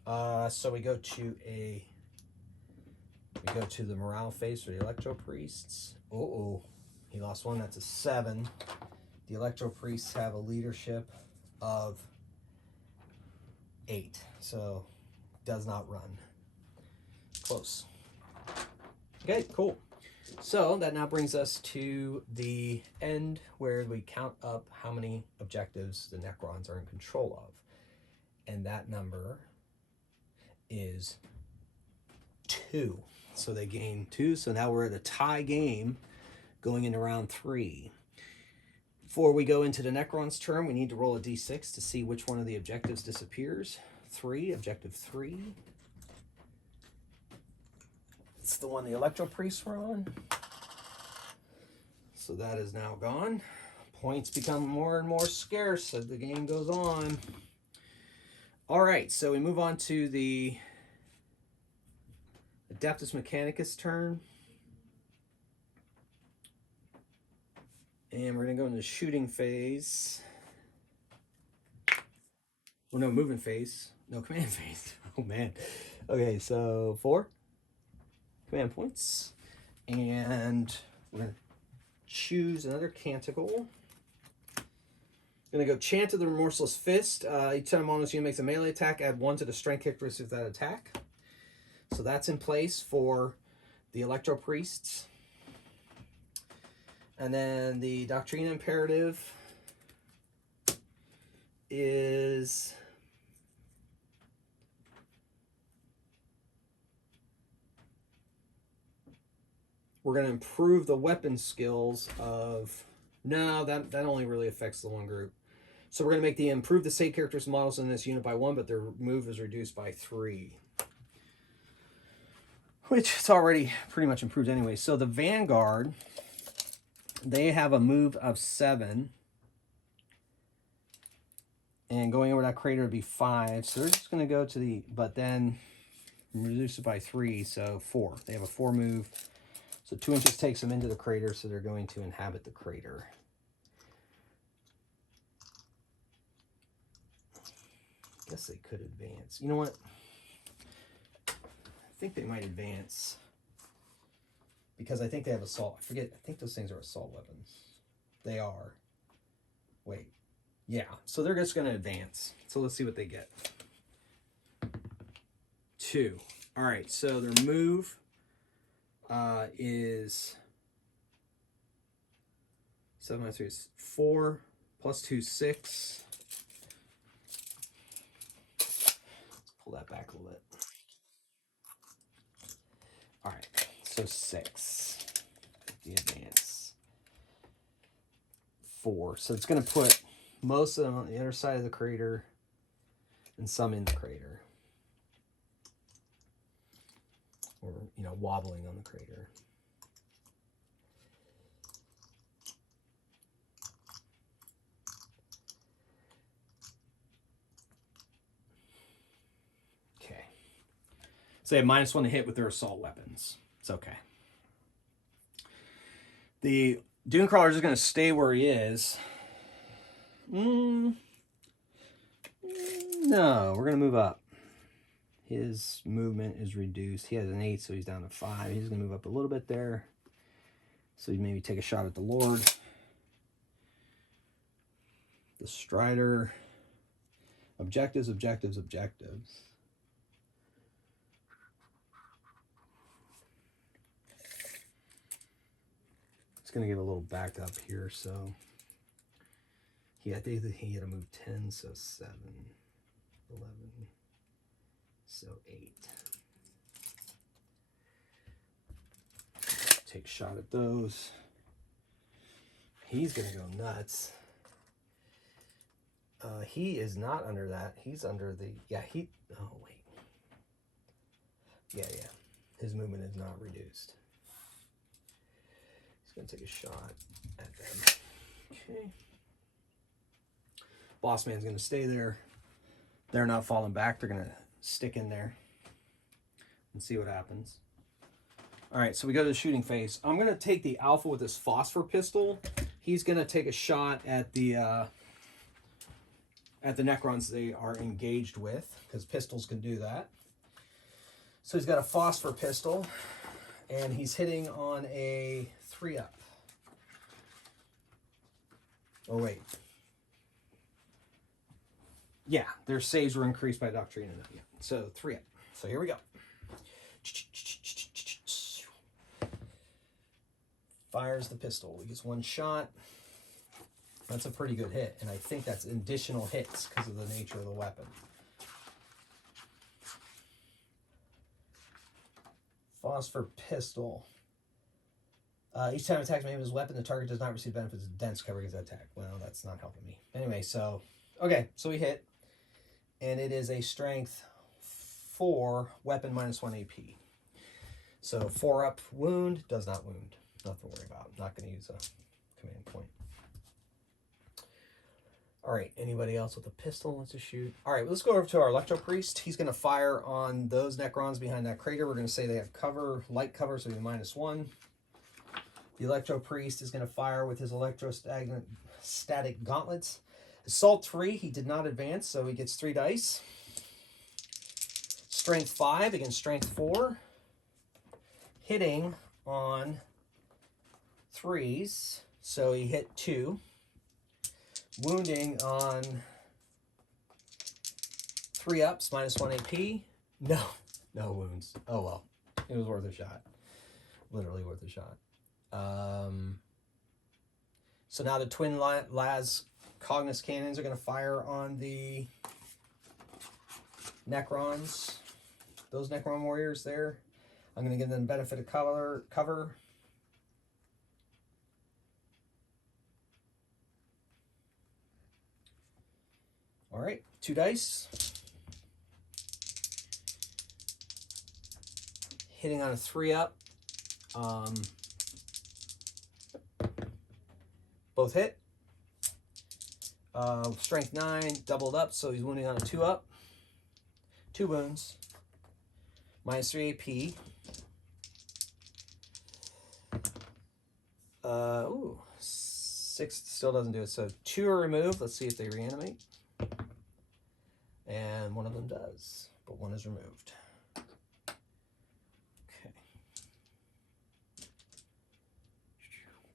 So we go to the morale phase for the Electro Priests. Oh, he lost 1. That's a 7. The Electro Priests have a leadership of 8, so does not run. Close. Okay, cool. So that now brings us to the end where we count up how many objectives the Necrons are in control of. And that number is 2. So they gain 2. So now we're at a tie game going into round 3. Before we go into the Necron's turn, we need to roll a d6 to see which one of the objectives disappears. 3, objective 3. It's the one the Electro Priests were on. So that is now gone. Points become more and more scarce as the game goes on. All right, so we move on to the Adeptus Mechanicus turn. And we're going to go into the shooting phase. Well, no, movement phase. No, command phase. Oh, man. Okay, so 4 command points. And we're going to choose another Canticle. Going to go Chant of the Remorseless Fist. Each time Monos unit makes a melee attack, add 1 to the strength characteristic of that attack. So that's in place for the Electro Priests. And then the Doctrine Imperative is we're going to improve the weapon skills of... No, that only really affects the one group. So we're going to make the improve the state characters models in this unit by 1, but their move is reduced by 3. Which is already pretty much improved anyway. So the Vanguard, they have a move of 7. And going over that crater would be 5. So they're just going to go to the... But then reduce it by 3, so 4. They have a 4 move. So 2 inches takes them into the crater, so they're going to inhabit the crater. I guess they could advance. You know what? I think they might advance. Because I think they have assault. I forget. I think those things are assault weapons. They are. Wait. Yeah. So they're just going to advance. So let's see what they get. 2. All right. So their move is 7 minus 3 is 4 plus 2, 6. Let's pull that back a little bit. All right, so 6. The advance 4. So it's going to put most of them on the other side of the crater and some in the crater, or wobbling on the crater. Okay. So they have -1 to hit with their assault weapons. It's okay. The Dune Crawler is just going to stay where he is. No, we're going to move up. His movement is reduced. He has an 8, so he's down to 5. He's going to move up a little bit there. So he maybe take a shot at the Lord. The Strider. Objectives, objectives, objectives. It's going to get a little backed up here, so... I think he had to move 10, so 7, 11... So 8. Take a shot at those. He's going to go nuts. He is not under that. He's under the... Yeah, he... Oh, wait. Yeah. His movement is not reduced. He's going to take a shot at them. Okay. Boss Man's going to stay there. They're not falling back. They're going to stick in there and see what happens. All right, so we go to the shooting phase. I'm going to take the Alpha with this phosphor pistol. He's going to take a shot at the Necrons they are engaged with, because pistols can do that. So he's got a phosphor pistol, and he's hitting on a 3-up. Oh, wait. Yeah, their saves were increased by Doctrine. Yeah. So 3-up. So here we go. Fires the pistol. He gets 1 shot. That's a pretty good hit, and I think that's additional hits because of the nature of the weapon. Phosphor pistol. Each time attacks may with his weapon, the target does not receive benefits of dense covering his attack. Well, that's not helping me. Anyway, so okay, so we hit. And it is a strength 4, weapon -1 AP. So 4-up wound, does not wound. Nothing to worry about. Not going to use a command point. All right, anybody else with a pistol wants to shoot? All right, let's go over to our Electro Priest. He's going to fire on those Necrons behind that crater. We're going to say they have cover, light cover, so he's -1. The Electro Priest is going to fire with his electrostatic gauntlets. Assault 3, he did not advance, so he gets 3 dice. Strength 5 against Strength 4. Hitting on 3s, so he hit 2. Wounding on 3 ups, -1 AP. No wounds. Oh well, it was worth a shot. Literally worth a shot. So now the twin las Cognus cannons are going to fire on the Necrons. Those Necron warriors there. I'm going to give them benefit of cover. All right, 2 dice. Hitting on a 3 up. Both hit. Strength 9, doubled up, so he's wounding on a 2 up. 2 wounds. -3 AP. Ooh, 6 still doesn't do it, so 2 are removed. Let's see if they reanimate. And one of them does, but 1 is removed. Okay.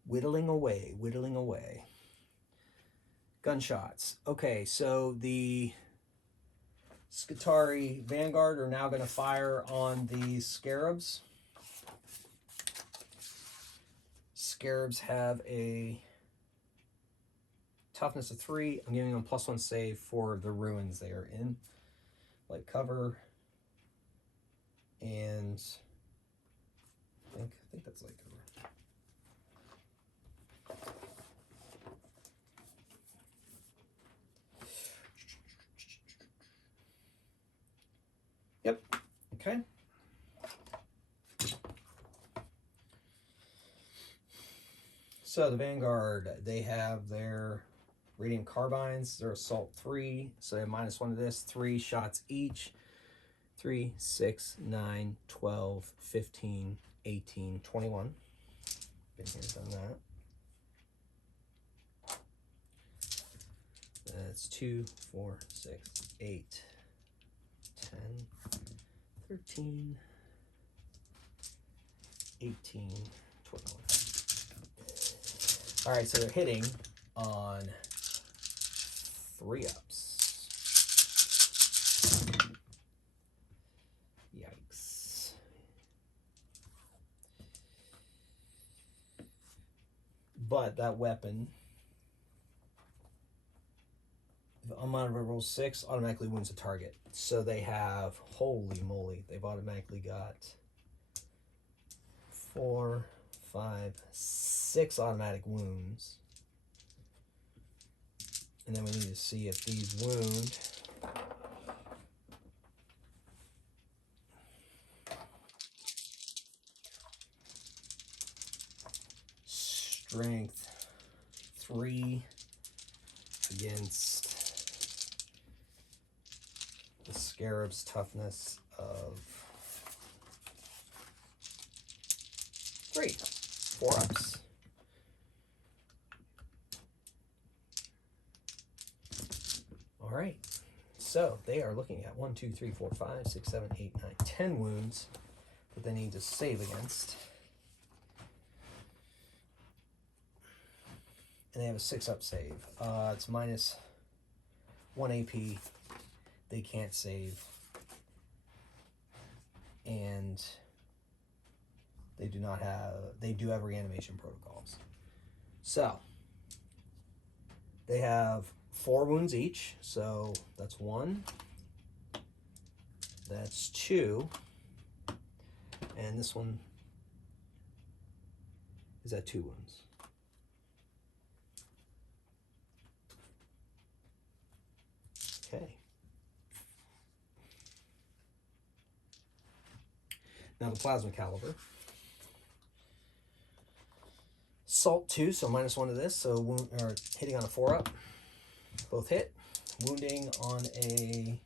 Whittling away, whittling away. Gunshots. Okay, so the Skitarii Vanguard are now going to fire on the Scarabs. Scarabs have a toughness of 3. I'm giving them +1 save for the ruins they are in. Light cover. And I think that's light cover. Yep. Okay. So the Vanguard, they have their Radiant Carbines, their Assault 3, so they have -1 to this, 3 shots each. 3, 6, 9, 12, 15, 18, 21. Been here, done that. That's 2, 4, 6, 8, 10, 13, 18, 21. All right, so they're hitting on 3 ups. Yikes. But that weapon, if unmodified rolls 6, automatically wounds a target. So they have, holy moly, they've automatically got 4, 5, 6 automatic wounds. And then we need to see if these wound. Strength 3 against the Scarab's toughness of 3. 4 ups. All right. So they are looking at 1, 2, 3, 4, 5, 6, 7, 8, 9, 10 wounds that they need to save against. And they have a 6-up save. It's -1 AP. They can't save. And they do not have, they do have reanimation protocols. So they have 4 wounds each. So that's 1. That's 2. And this one is at 2 wounds. Okay. Now the plasma caliber. Salt 2, so -1 to this, so wound, or hitting on a 4-up. Both hit. Wounding on a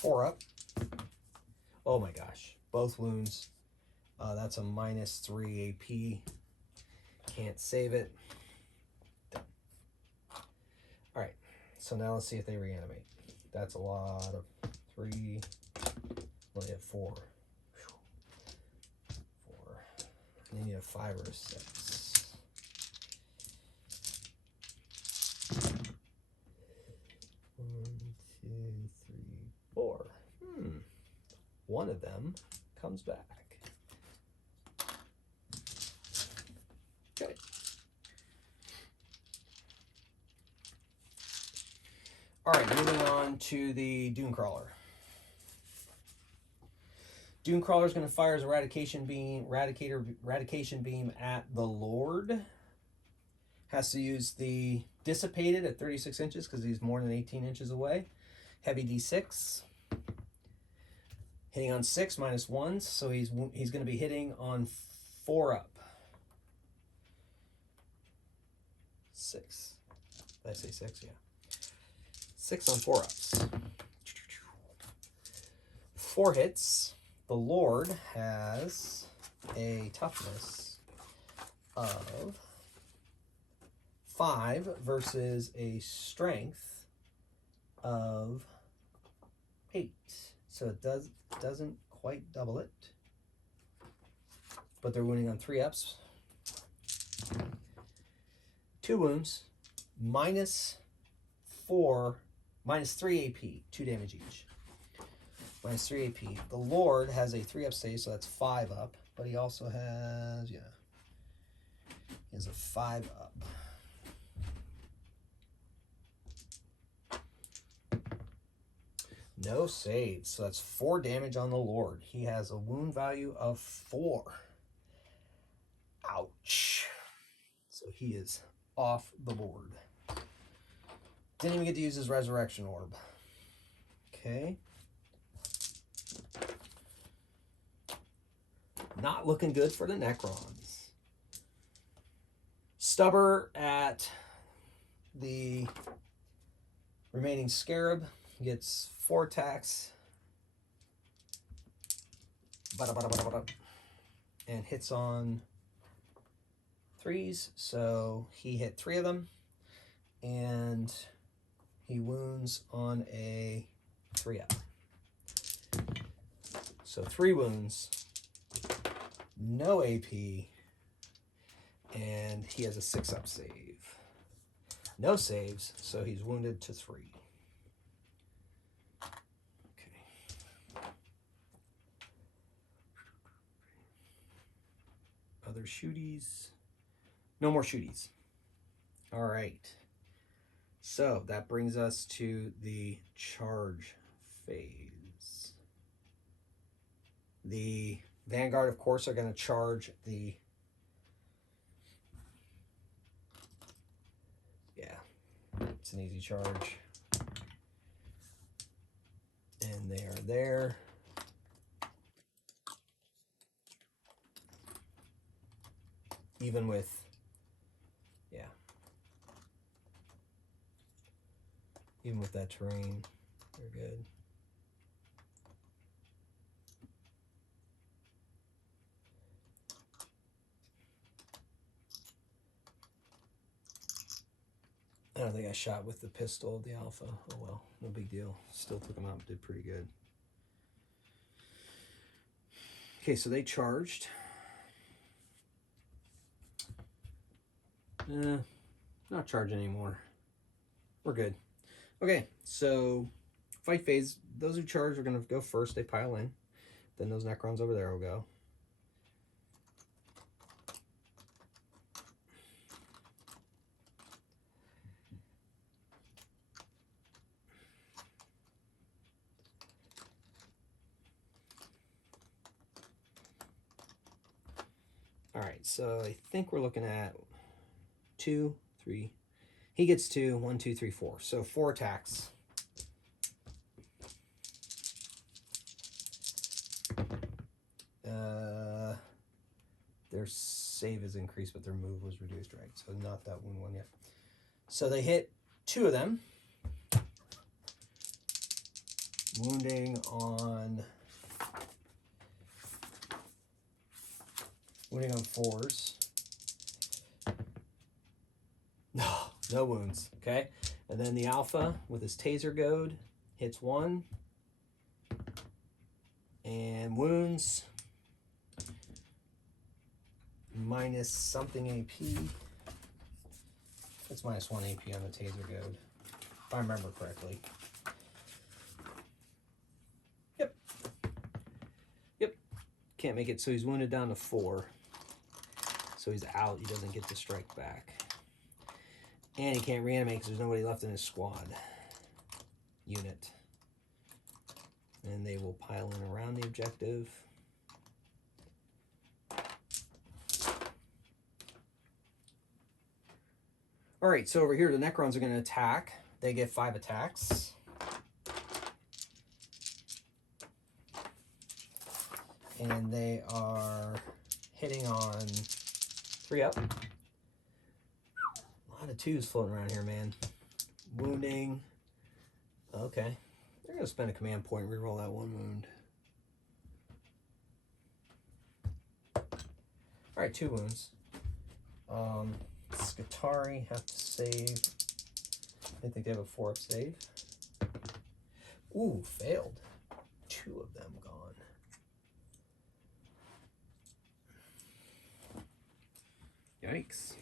4-up. Oh my gosh. Both wounds. That's a -3 AP. Can't save it. Done. Alright. So now let's see if they reanimate. That's a lot of 3. Only have 4. 4. You need a 5 or a 6. 1, 2, 3, 4. One of them comes back. Okay. All right, moving on to the Dune Crawler. Dune Crawler is going to fire his eradication beam at the Lord. Has to use the dissipated at 36 inches because he's more than 18 inches away. Heavy D6. Hitting on 6 -1, so he's going to be hitting on 4-up. 6. Did I say 6? Yeah. 6 on 4-ups. 4 hits. The Lord has a toughness of 5 versus a strength of 8. So it doesn't quite double it. But they're wounding on 3 ups. 2 wounds, -3 AP, 2 damage each. -3 AP. The Lord has a 3-up save, so that's 5 up. But he also has, he has a 5-up. No saves, so that's 4 damage on the Lord. He has a wound value of 4. Ouch. So he is off the board. Didn't even get to use his resurrection orb. Okay. Not looking good for the Necrons. Stubber at the remaining Scarab gets 4 attacks. And hits on 3s, so he hit 3 of them. And he wounds on a 3-up. So 3 wounds, no AP, and he has a 6-up save. No saves, so he's wounded to 3. Okay. Other shooties. No more shooties. All right. So that brings us to the charge phase. The Vanguard, of course, are going to charge the... Yeah, it's an easy charge. And they are there. Even with... Yeah. Even with that terrain, they're good. I don't think I shot with the pistol of the Alpha. Oh well, no big deal. Still took them out, did pretty good. Okay, so they charged. Not charge anymore. We're good. Okay, so fight phase. Those who charge are going to go first. They pile in. Then those Necrons over there will go. All right, so I think we're looking at 2, 3. He gets 2, 1, 2, 3, 4. So 4 attacks. There's save is increased, but their move was reduced, right? So not that wound one yet. So they hit 2 of them. Wounding on 4s. No wounds, okay? And then the Alpha with his taser goad hits 1 and wounds minus something AP. It's minus 1 AP on the taser goad, if I remember correctly. Yep. Can't make it, so he's wounded down to 4. So he's out. He doesn't get the strike back. And he can't reanimate because there's nobody left in his squad unit. And they will pile in around the objective. All right, so over here, the Necrons are going to attack. They get 5 attacks. And they are hitting on 3 up. A lot of 2s floating around here, man. Wounding. Okay. They're going to spend a command point and reroll that 1 wound. All right, 2 wounds. Skitarii have to save. I think they have a 4-up save. Ooh, failed. 2 of them gone. Yikes.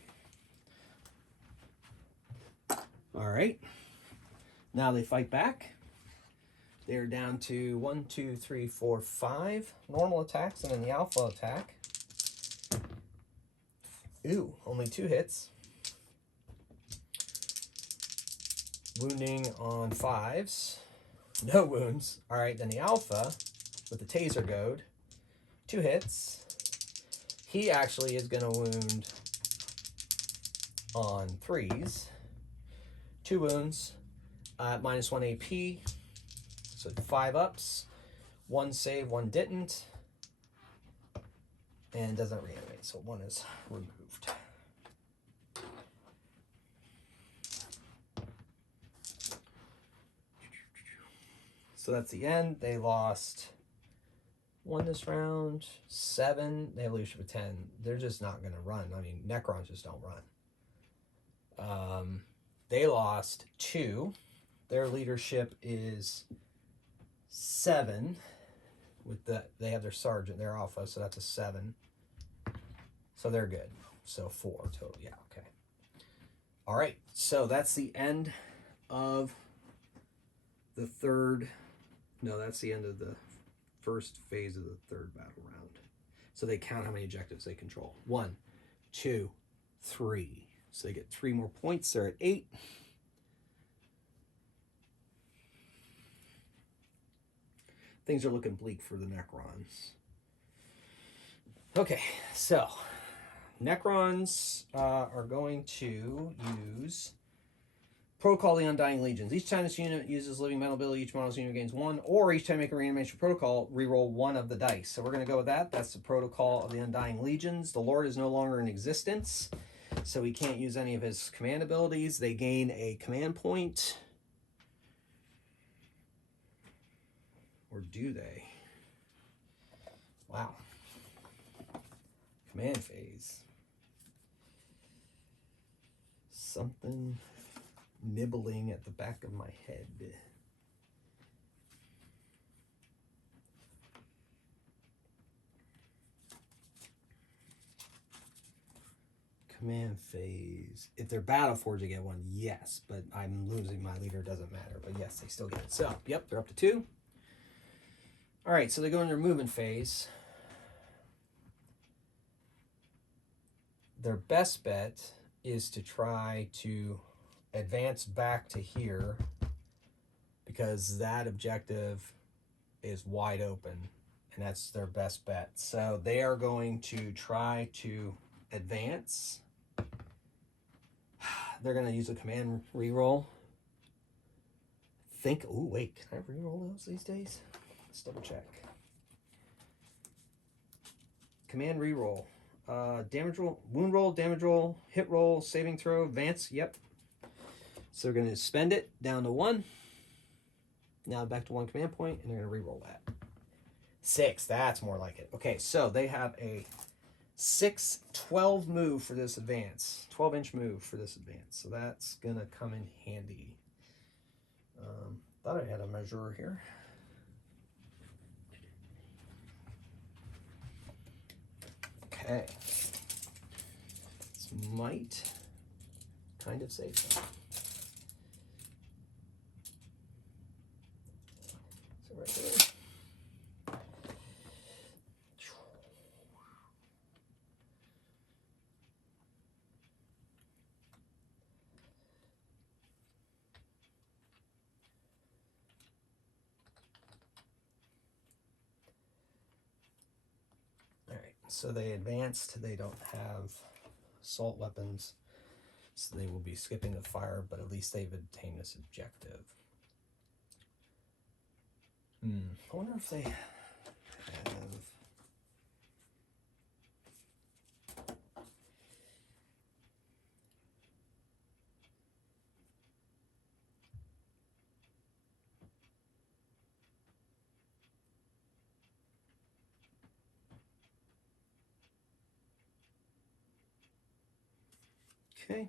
All right. Now they fight back. They're down to 1, 2, 3, 4, 5 normal attacks and then the Alpha attack. Ooh, only 2 hits. Wounding on 5s. No wounds. All right, then the Alpha with the taser goad. 2 hits. He actually is going to wound on 3s. 2 wounds. Minus 1 AP. So 5 ups. 1 save, 1 didn't. And doesn't reanimate, so 1 is removed. So that's the end. They lost 1 this round, 7. They have leadership of 10. They're just not going to run. I mean, Necrons just don't run. They lost 2. Their leadership is 7. They have their sergeant, their Alpha, so that's a 7. So they're good. So 4 total. Yeah, okay. All right. So that's the end of the third. No, that's the end of the first phase of the third battle round. So they count how many objectives they control. 1, 2, 3. So they get 3 more points. They're at 8. Things are looking bleak for the Necrons. Okay, so Necrons are going to use Protocol of the Undying Legions. Each time this unit uses living metal ability, each model's unit gains 1, or each time you make a reanimation protocol, reroll 1 of the dice. So we're going to go with that. That's the Protocol of the Undying Legions. The Lord is no longer in existence, so he can't use any of his command abilities. They gain a command point. Or do they? Wow. Command phase. Something nibbling at the back of my head. Command phase. If they're battle forged, they get 1. Yes, but I'm losing my leader. Doesn't matter. But yes, they still get it. So, yep, they're up to 2. All right, so they go in their movement phase. Their best bet is to try to advance back to here because that objective is wide open, and that's their best bet. So they are going to try to advance. They're going to use a command reroll. Oh, wait, can I reroll those these days? Let's double check. Command reroll. damage roll, wound roll, damage roll, hit roll, saving throw, advance. Yep. So we're going to spend it down to 1. Now back to 1 command point, and they're going to re-roll that. 6, that's more like it. Okay, so they have a 12 move for this advance. 12-inch move for this advance. So that's going to come in handy. Thought I had a measurer here. Okay. This might kind of save them. So right there. So they advanced, they don't have assault weapons, so they will be skipping the fire, but at least they've obtained this objective. I wonder if they have... Okay.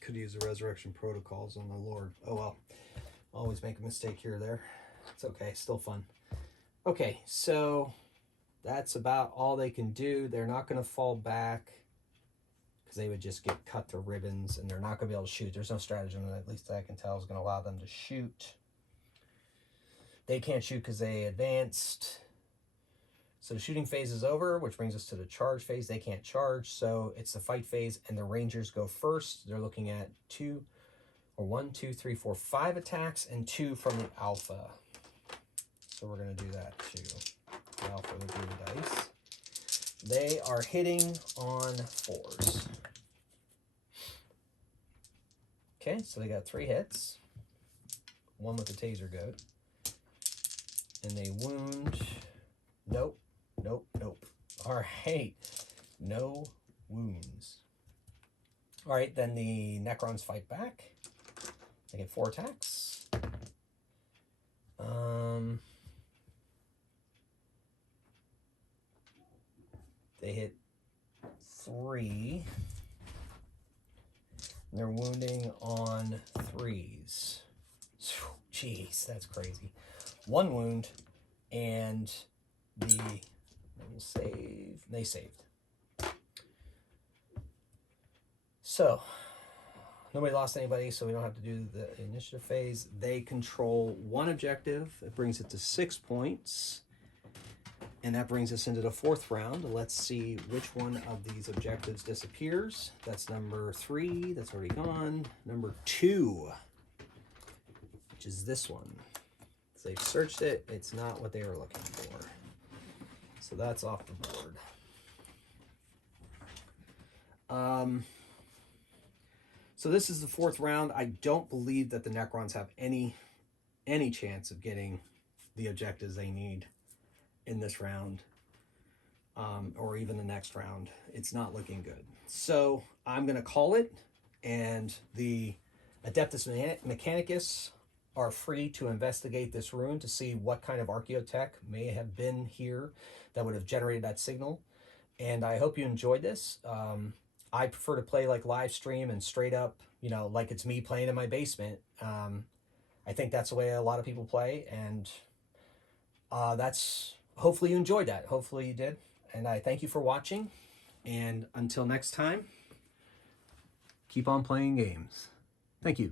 Could use the resurrection protocols on the Lord. Oh well. Always make a mistake here or there. It's okay, still fun. Okay, so that's about all they can do. They're not going to fall back because they would just get cut to ribbons, and they're not going to be able to shoot. There's no stratagem that, at least that I can tell, is going to allow them to shoot. They can't shoot because they advanced. So the shooting phase is over, which brings us to the charge phase. They can't charge, so it's the fight phase, and the Rangers go first. They're looking at 1, 2, 3, 4, 5 attacks, and 2 from the Alpha. So we're going to do that too. The Alpha will do the dice. They are hitting on 4s. Okay, so they got 3 hits. 1 with the taser goat. And they wound. Nope, nope, nope. All right, no wounds. All right, then the Necrons fight back. They get 4 attacks. They hit 3. And they're wounding on 3s. Jeez, that's crazy. 1 wound, and they saved. So nobody lost anybody, so we don't have to do the initiative phase. They control 1 objective. It brings it to 6 points. And that brings us into the 4th round. Let's see which one of these objectives disappears. That's number 3. That's already gone. Number 2, which is this one. So they've searched it. It's not what they were looking for. So that's off the board. So this is the 4th round. I don't believe that the Necrons have any chance of getting the objectives they need in this round, or even the next round. It's not looking good. So I'm going to call it, and the Adeptus Mechanicus are free to investigate this rune to see what kind of archaeotech may have been here that would have generated that signal. And I hope you enjoyed this. I prefer to play like live stream and straight up, you know, like it's me playing in my basement. I think that's the way a lot of people play, and hopefully you enjoyed that. Hopefully you did. And I thank you for watching. And until next time, keep on playing games. Thank you.